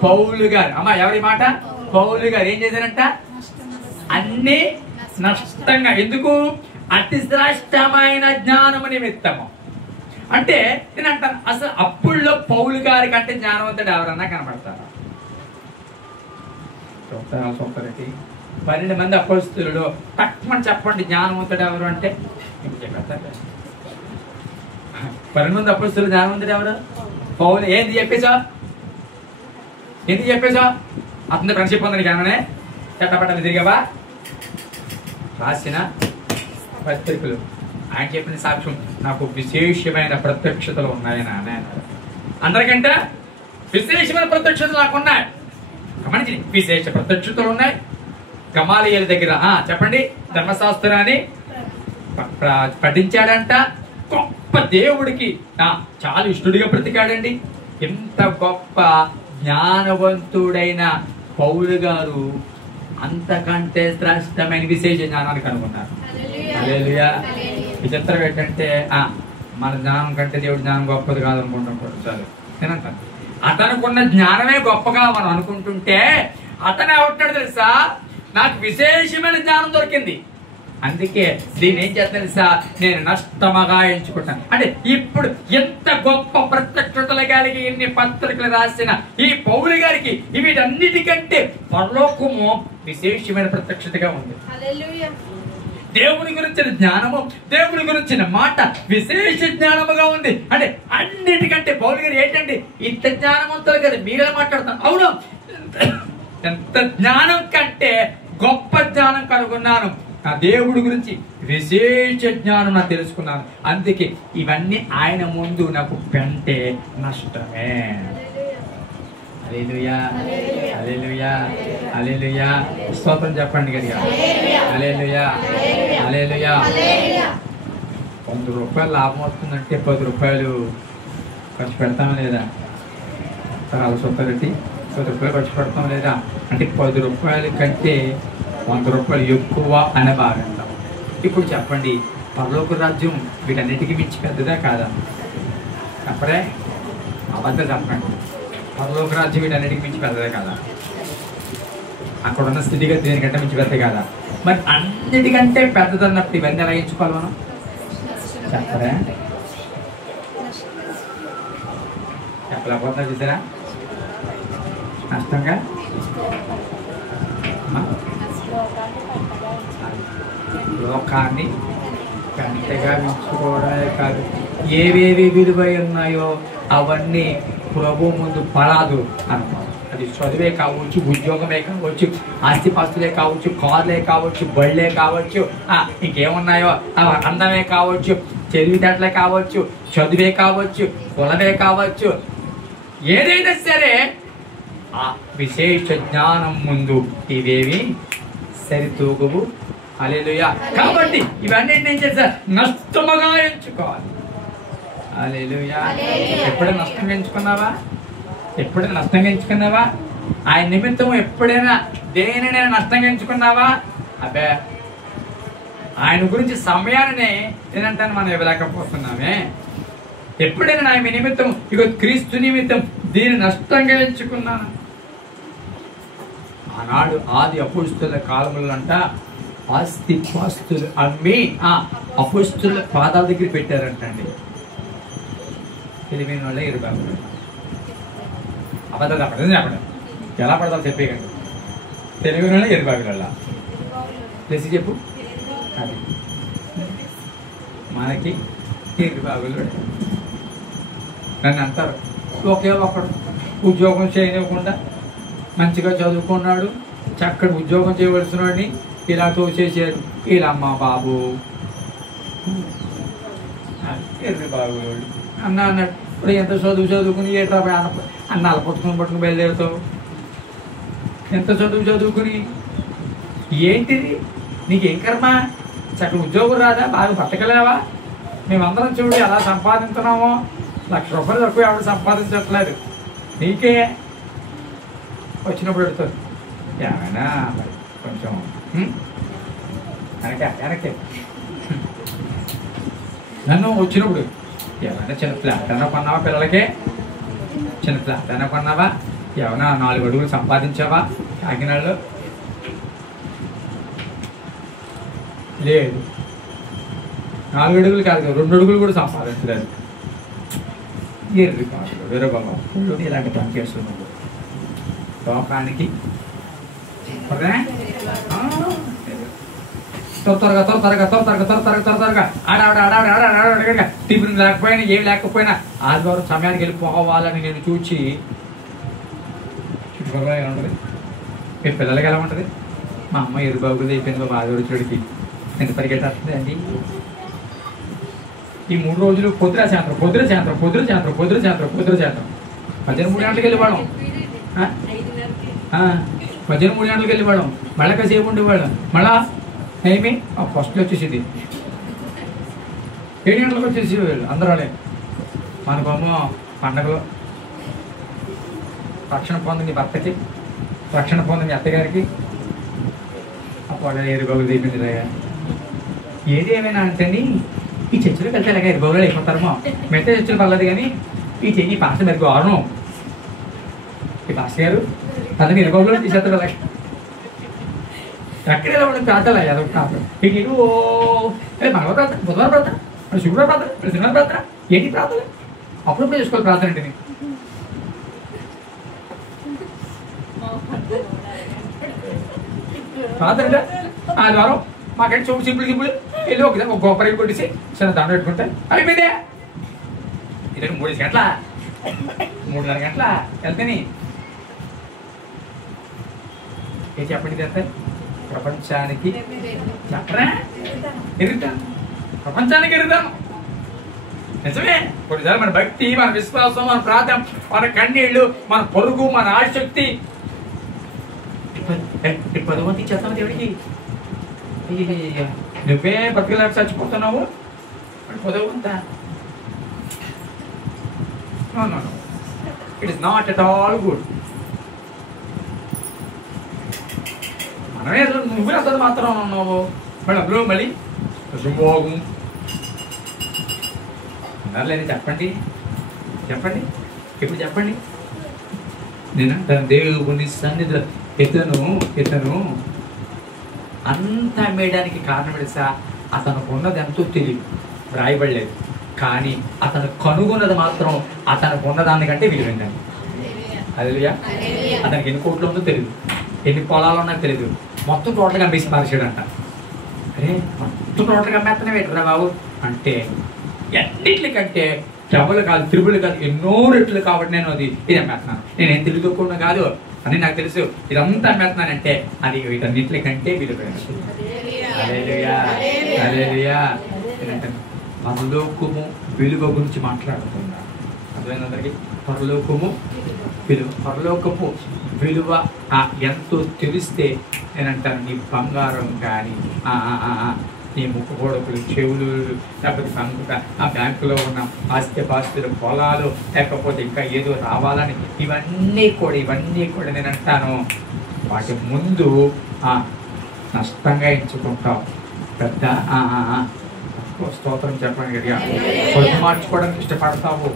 పౌలు గారు. అమ్మా ఎవరి మాట? పౌలు గారు ఏం చేశారంట? అన్ని నష్టంగా. ఎందుకు? అతి శ్రేష్టమైన జ్ఞానము నిమిత్తము. అంటే నేను అంటాను, అసలు అప్పుల్లో పౌలు గారి కంటే జ్ఞానవంతుడు ఎవరన్నా కనబడతారా? 12 మంది అపోస్తలులు తక్కువ చెప్పండి జ్ఞానవంతుడు ఎవరు అంటే చెప్పేస్తారు. 12 మంది అపోస్తలులు జ్ఞానవంతుడు ఎవరు? పౌలు. ఎందుకు చెప్పేసా? అతని ఫ్రెండ్షిప్ ఉందని కానీ చట్టపట్టాలి తిరిగావా? రాసిన పత్రికలు ఆయన చెప్పిన సాక్ష్యం నాకు విశేషమైన ప్రత్యక్షతలు ఉన్నాయని అన్నారు. అందరికంటే విశేషమైన ప్రత్యక్షతలు నాకున్నాయి. గమనించి, విశేష ప్రత్యక్షతలు ఉన్నాయి. గమాలియేలు దగ్గర చెప్పండి ధర్మశాస్త్రాన్ని పఠించాడంట. గొప్ప దేవుడికి చాలా ఇష్టడిగా బ్రతికాడండి. ఎంత గొప్ప జ్ఞానవంతుడైన పౌలు గారు అంతకంటే శ్రేష్టమైన విశేష జ్ఞానాన్ని కనుగొన్నారు. హల్లెలూయా. విచిత్రం ఏంటంటే మన జ్ఞానం కంటే దేవుడి జ్ఞానం గొప్పది కాదనుకుంటాం చాలు. నేనంటాను అతనుకున్న జ్ఞానమే గొప్పగా మనం అనుకుంటుంటే అతనే అవుతాడు తెలుసా? నాకు విశేషమైన జ్ఞానం దొరికింది, అందుకే దీన్ని ఏం చేస్తాను తెలుసా? నేను నష్టముగా ఎంచుకుంటాను. అంటే ఇప్పుడు ఎంత గొప్ప ప్రత్యక్షతలు కలిగి ఇన్ని పత్రికలు రాసిన ఈ పౌలు గారికి వీటన్నిటికంటే పరలోకము విశేషమైన ప్రత్యక్షతగా ఉంది. దేవుని గురించిన జ్ఞానము, దేవుని గురించిన మాట విశేష జ్ఞానముగా ఉంది. అంటే అన్నిటికంటే పౌలు గారు ఏంటంటే ఇంత జ్ఞానవంతులు కదా మీరే మాట్లాడతాను. అవును, ఎంత జ్ఞానం కంటే గొప్ప జ్ఞానం కనుగొన్నాను. ఆ దేవుడి గురించి విశేష జ్ఞానం నాకు తెలుసుకున్నాను. అందుకే ఇవన్నీ ఆయన ముందు నాకు పెంటే నష్టమే. హల్లెలూయా, హల్లెలూయా, హల్లెలూయా. స్తోత్రం చెప్పండి గట్టిగా. హల్లెలూయా, హల్లెలూయా. 100 రూపాయలు లాభం వస్తుందంటే 10 రూపాయలు ఖర్చు పెడతామా లేదా? పెట్టి 10 రూపాయలు ఖర్చు పెడతాం లేదా? అంటే 10 రూపాయల కంటే 100 రూపాయలు ఎక్కువ అనే భావిస్తాం. ఇప్పుడు చెప్పండి, పరలోక రాజ్యం వీటన్నిటికీ మించి పెద్దదా కాదా? చెప్పరే, అబద్ధం చెప్పండి. పరలోక రాజ్యం వీటన్నిటికీ మించి పెద్దదే కాదా? అక్కడ ఉన్న స్థితిగతి దేనికంటే మించి పెద్ద కాదా? మరి అన్నిటికంటే పెద్దదన్నప్పుడు ఇవన్నీ ఎలా ఎంచుకోవాలి మనం? చెప్పరా? చెప్పలేకపోతున్నా చూసారా? నష్టంగా లోకాన్ని గంటగా పెంచుకోవడమే కాదు, ఏవేవి విలువై ఉన్నాయో అవన్నీ ప్రభు ముందు పడాదు అనుకో. అది చదువే కావచ్చు, ఉద్యోగమే కావచ్చు, ఆస్తిపాస్తులే కావచ్చు, కార్లే కావచ్చు, బళ్ళే కావచ్చు, ఇంకేమున్నాయో అందమే కావచ్చు, తెలివితేటలే కావచ్చు, చదువే కావచ్చు, కులమే కావచ్చు, ఏదైనా సరే ఆ విశేష జ్ఞానం ముందు ఇవేవి సరితూగువు. హల్లెలూయా. కాబట్టి ఇవన్నీ ఏం చేస్తా? నష్టముగా ఎంచుకోవాలి. హల్లెలూయా. ఎప్పుడైనా నష్టం ఎంచుకున్నావా? ఎప్పుడైనా నష్టంగా ఎంచుకున్నావా? ఆయన నిమిత్తం ఎప్పుడైనా దేనినైనా నష్టంగా ఎంచుకున్నావా? అబ్బే, ఆయన గురించి సమయాన్ని తినంటాను మనం ఇవ్వలేకపోతున్నామే. ఎప్పుడైనా ఆయన నిమిత్తం, ఇక క్రీస్తు నిమిత్తం దీన్ని నష్టంగా ఎంచుకున్నాను. ఆనాడు ఆది అపోస్తుల కాలములు అంట ఆస్తి పాస్తులు అమ్మి అపోస్తుల పాదాల దగ్గర పెట్టారంటండి. తెలివైన వాళ్ళే ఇరుబాబు అబద్ధాలు చెప్పడం చెప్పడం ఎలా పడతారు చెప్పేయండి. తెలివైన వాళ్ళే ఇరుబాబుల తెలిసి చెప్పు. అది మనకి ఇరుబాబులు నన్ను అంటారు, ఒకే ఒకడు ఉద్యోగం చేయనివ్వకుండా మంచిగా చదువుకున్నాడు, చక్కటి ఉద్యోగం చేయవలసిన వాడిని ఇలా తోసేసారు. ఇలా అమ్మ బాబు ఎర్రి బాబు అన్న అన్నాడు. ఇప్పుడు ఎంత చదువుకుని ఏట్రా అన్నాలు పట్టుకుని బయలుదేరుతావు? ఎంత చదువుకుని ఏంటిది? నీకేం కర్మ? చక్కటి ఉద్యోగం రాదా? బాగా బతకలేవా? మేమందరం చూడు ఎలా సంపాదించున్నామో. ₹1,00,000 తక్కువ ఎవరు సంపాదించట్లేదు. నీకే వచ్చినప్పుడు పెడతారు ఏమైనా కొంచెం వెనకే నన్ను వచ్చినప్పుడు ఏమైనా చిన్న ఫ్లాట్ అయినా కొన్నావా? పిల్లలకే చిన్న ఫ్లాట్ అయినా కొన్నావా? ఏమైనా 4 అడుగులు సంపాదించావా? కాకినాడలో లేదు. 4 అడుగులు కాదు, 2 అడుగులు కూడా సంపాదించలేదు. ఎర్రి కాదు వేరే బాబా ఇలాంటి పని చేస్తున్నావు లోకానికి. త్వరగా ఆడావిడ టిఫిన్ లేకపోయినా ఏమి లేకపోయినా ఆదివారం సమయానికి వెళ్ళిపోవాలని నేను చూచి చుట్టుపక్కల ఎలా ఉంటుంది? మీ పిల్లలకి ఎలా ఉంటుంది? మా అమ్మ ఎరుబాబుది అయిపోయింది బాబు ఆదివారం చెడికి ఎంత పరిగెట్టేస్తుంది అండి. ఈ 3 రోజులు పొద్దున సాయంత్రం మధ్యాహ్నం 3 గంటలకు వెళ్ళిపోవడం, మధ్యాహ్నం 3 గంటలకు వెళ్ళిపోవడం, మళ్ళీ కాసేపు ఉండేవాళ్ళం. మళ్ళా ఏమి ఫస్ట్లో వచ్చేసింది 7 గంటలకు వచ్చేసి అందరూ. మనకేమో పండగలో రక్షణ పొందిన భర్తకి, రక్షణ పొందిన అత్తగారికి అప్పుడు ఎరుబాబులు తీపింది. ఏది ఏమైనా అంటండి, ఈ చర్చలు కలిసి అలాగే ఎరుబాబులు అయిపోతారమో. మిగతా చర్చలు పర్లేదు కానీ ఈ పాస్ట మీరు గౌరవం, ఈ పాస్టర్ గారు అతను ఎరుబాబులో తీసేస్తారు అలాగే. ఎక్కడ ఎలా ఉండదు ప్రాంతాలు అదొక ప్రాంతం. మీకు మంగళవారం ప్రాంతం, బుధవారం ప్రాంతం, శుక్రవారం ప్రాంతం, శనివారం ప్రాంతం, ఏంటి ప్రాంతాలు అప్పుడప్పుడు చేసుకోవాలి ప్రాంతం అంటే. ప్రాంతం అంటే ఆదివారం మాకంటే చూపు సింపుల్ వెళ్ళి ఒక గోపరేట్ కొట్టేసి చిన్న దండ పెట్టుకుంటే అయిపోయిందే. ఇది 3 గంటల 3:30 గంటల వెళ్తాని ఏం చెప్పండి. ఎంత ప్రపంచానికి చెప్పరా? ఎరుగుతాను, ప్రపంచానికి ఎరుగుతాను. నిజమే. కొన్నిసార్లు మన భక్తి, మన విశ్వాసం, మన ప్రార్థన, మన కన్నీళ్లు, మన పొరుగు, మన ఆశక్తి 10 మందికి చేస్తాను దేవుడికి. నువ్వే బతుకులేక చచ్చిపోతున్నావు, పొదవంతా. It is not at all good. మనమే నువ్వే అంతది మాత్రం ఉన్నావు. మళ్ళీ అందులో మళ్ళీ శుభోగం అన్నారులేని చెప్పండి. ఇప్పుడు చెప్పండి. నేను దేవుని సన్నిధిలో ఇతను అంతా అమ్మేయడానికి కారణం తెలుసా? అతనికి ఉన్నది ఎంతో తెలియదు. రాయబడలేదు. కానీ అతను కనుగొన్నది మాత్రం అతనికి ఉన్నదానికంటే విలువైందండి. హల్లెలూయా. అతనికి ఎన్ని కోట్లు ఉందో తెలియదు, ఎన్ని పొలాలు ఉన్నా తెలియదు, మొత్తం టోటల్గా అమ్మేసి పారేసాడంట. అరే మొత్తం టోటల్గా అమ్మేస్తనే పెట్టరా బాబు అంటే, ఎన్నిటికంటే డబుల్ కాదు, త్రిబుల్ కాదు, ఎన్నో రెట్లు కాబట్టి నేను ఇది అమ్మేస్తున్నాను, నేనేం తెలియకుండా కాదు అని నాకు తెలుసు, ఇదంతా అమ్మేస్తున్నానంటే అది వీటన్నిటికంటే విలువైనది. హల్లెలూయా, హల్లెలూయా. ఏంటంటే పరలోకము విలువ గురించి మాట్లాడుతున్నా. అర్థమైందందరికీ? పరలోకము విలువ, పరలోకపు విలువ ఎంతో తెలిస్తే నేనంటాను, నీ బంగారం కానీ నీ ముక్కు గోడకులు, చెవులు, లేకపోతే ఆ బ్యాంకులో ఉన్న ఆస్తిపాస్తులు, పొలాలు, లేకపోతే ఇంకా ఏదో రావాలని ఇవన్నీ కూడా నేనంటాను వాటి ముందు నష్టంగా ఎంచుకుంటావు. పెద్ద స్తోత్రం చెప్పండి గట్టిగా. కడుపు మార్చుకోవడానికి ఇష్టపడతావు,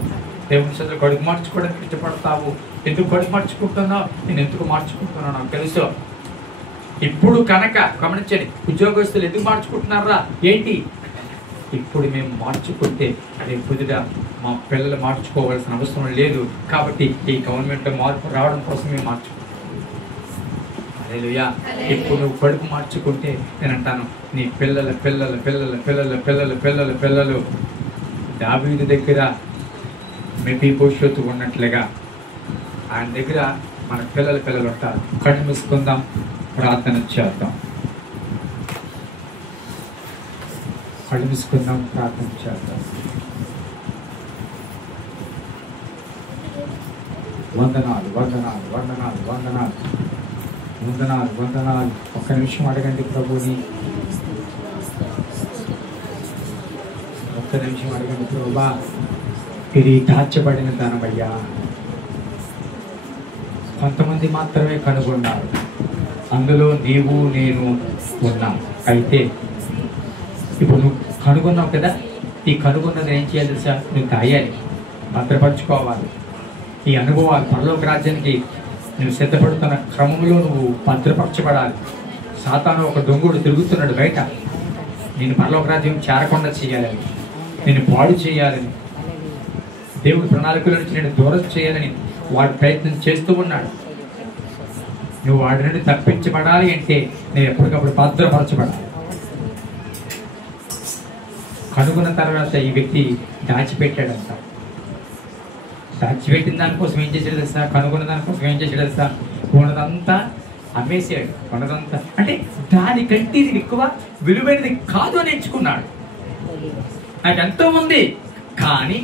దేవుని సన్నిధిలో కడుపు మార్చుకోవడానికి ఇష్టపడతావు. ఎందుకు కడుపు మార్చుకుంటున్నావు, నేను ఎందుకు మార్చుకుంటున్నావు నాకు తెలుసు. ఇప్పుడు కనుక గమనించండి, ఉద్యోగస్తులు ఎందుకు మార్చుకుంటున్నారా ఏంటి? ఇప్పుడు మేము మార్చుకుంటే అదే పొద్దుట మా పిల్లలు మార్చుకోవాల్సిన అవసరం లేదు కాబట్టి ఈ గవర్నమెంట్ మార్పు రావడం కోసం మేము మార్చుకుంటాం. హల్లెలూయా. ఇప్పుడు నువ్వు కడుపు మార్చుకుంటే నేను అంటాను, నీ పిల్లల పిల్లల పిల్లల పిల్లల పిల్లల పిల్లల పిల్లలు దావీదు దగ్గర మెఫీబోషెతు ఉన్నట్లుగా ఆయన దగ్గర మన పిల్లలు ఉంటారు. కళ్ళు మూసుకుందాం, ప్రార్థన చేద్దాం. కళ్ళు మూసుకుందాం, ప్రార్థన చేద్దాం. వందనాలు వందనాలు వందనాలు వందనాలు వందనాలు వందనాలు. ఒక్క నిమిషం అడగండి ప్రభుని, ఒక్క నిమిషం అడగండి ప్రభువా, ఇది దాచబడిన ధనమయ్యా. కొంతమంది మాత్రమే కనుగొన్నారు, అందులో నీవు నేను ఉన్నాం. అయితే ఇప్పుడు నువ్వు కనుగొన్నావు కదా, ఈ కనుగొన్నది ఏం చేయాలి తెలుసా? నువ్వు దాయాలి, భద్రపరచుకోవాలి. ఈ అనుభవాలు పరలోక రాజ్యానికి నువ్వు సిద్ధపడుతున్న క్రమంలో నువ్వు భద్రపరచబడాలి. సాతాను ఒక దొంగడు తిరుగుతున్నాడు బయట, నేను పరలోక రాజ్యం చేరకుండా చేయాలని, నేను పాడు చేయాలని, దేవుడి ప్రణాళికల నుంచి నేను దూరం చేయాలని వాడు ప్రయత్నం చేస్తూ ఉన్నాడు. నువ్వు వాడి నుండి తప్పించబడాలి అంటే నేను ఎప్పటికప్పుడు భద్రపరచబడాలి. కనుగొన్న తర్వాత ఈ వ్యక్తి దాచిపెట్టాడంట. దాచిపెట్టిన దానికోసం ఏం చేసాడు తెలుసా? కనుగొన్న దానికోసం ఏం చేసాడు తెలుసా? ఉన్నదంతా అమ్మేసాడు. ఉన్నదంతా అంటే దానికంటే ఇది ఎక్కువ విలువైనది కాదు అని ఎంచుకున్నాడు. నాకు ఎంతో ఉంది కానీ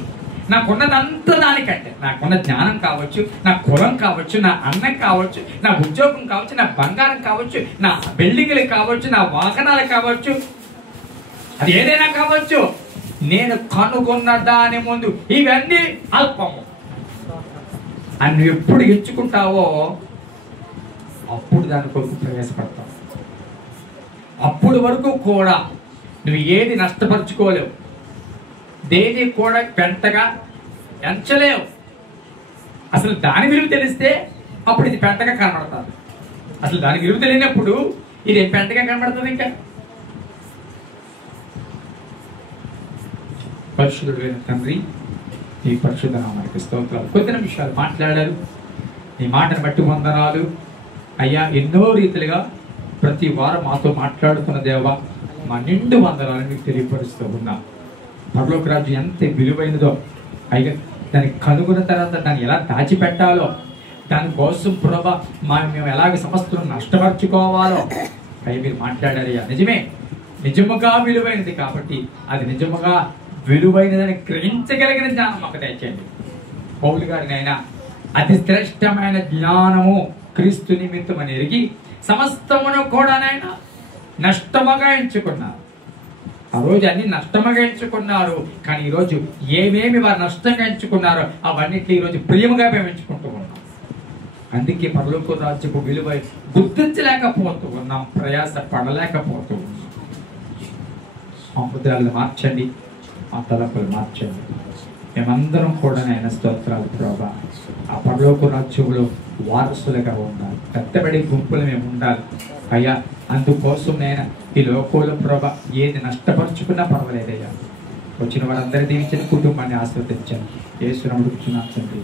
నాకున్నదంతా దానికంటే, నాకున్న జ్ఞానం కావచ్చు, నా కులం కావచ్చు, నా అన్నం కావచ్చు, నా ఉద్యోగం కావచ్చు, నా బంగారం కావచ్చు, నా బిల్డింగ్లు కావచ్చు, నా వాహనాలు కావచ్చు, అది ఏదైనా కావచ్చు, నేను కనుగొన్న దాని ముందు ఇవన్నీ అల్పము అని నువ్వు ఎప్పుడు ఎంచుకుంటావో అప్పుడు దాని కొరకు ప్రవేశపడతావు. అప్పుడు వరకు కూడా నువ్వు ఏది నష్టపరుచుకోలేవు, దేని కూడా పెంటగా ఎంచలేవు. అసలు దాని విలువ తెలిస్తే అప్పుడు ఇది పెంటగా కనబడతారు. అసలు దాని విలువ తెలియనప్పుడు ఇది పెంటగా కనబడుతుంది. ఇంకా పరిశుద్ధుడైన తండ్రి, ఈ పరిశుద్ధ నామానికి స్తోత్రాలు. కొద్ది నిమిషాలు మాట్లాడారు, నీ మాటను బట్టి వందనాలు అయ్యా. ఎన్నో రీతిలుగా ప్రతి వారం మాతో మాట్లాడుతున్న దేవా, మా నిండు వందనాలను మీకు తెలియపరుస్తూ ఉన్నాం. పరలోక రాజ్యం ఎంత విలువైనదో అయ్యా, దాన్ని కనుగొన్న తర్వాత దాన్ని ఎలా దాచిపెట్టాలో, దానికోసం ప్రభా మేము ఎలాగ సమస్యను నష్టపరుచుకోవాలో అయ్యా మీరు మాట్లాడారయ్యా. నిజమే, నిజముగా విలువైనది కాబట్టి అది నిజముగా విలువైనదని గ్రహించగలిగిన జ్ఞానం మాకు తెచ్చండి. పౌలు గారిని అయినా అతి శ్రేష్టమైన జ్ఞానము క్రీస్తు నిమిత్తం అని ఎరిగి సమస్తమును కూడానైనా నష్టముగా ఎంచుకున్నారు. ఆ రోజు అన్ని నష్టముగా ఎంచుకున్నారు, కానీ ఈరోజు ఏమేమి వారు నష్టంగా ఎంచుకున్నారో అవన్నిటి ఈరోజు ప్రియముగా మేము ఎంచుకుంటూ ఉన్నాం. అందుకే పరలోక రాజ్యపు విలువ గుర్తించలేకపోతూ ఉన్నాం, ప్రయాస పడలేకపోతూ ఉన్నాం. సముద్రాలను మార్చండి, మా తలపులు మార్చండి. మేమందరం కూడా ఆయన స్తోత్రాలు ప్రభా, ఆ పరలోక రాజ్యంలో వారసులుగా ఉండాలి, పెద్దబడి గుంపులు మేము ఉండాలి అయ్యా. అందుకోసం నేను ఈ లోకంలో ప్రభా ఏది నష్టపరుచుకున్నా పర్వాలేదయ్యా, వచ్చిన వారందరూ దీవించండి, కుటుంబాన్ని ఆశీర్వదించండి. యేసు నామములో కూర్చున్నాను తండ్రి.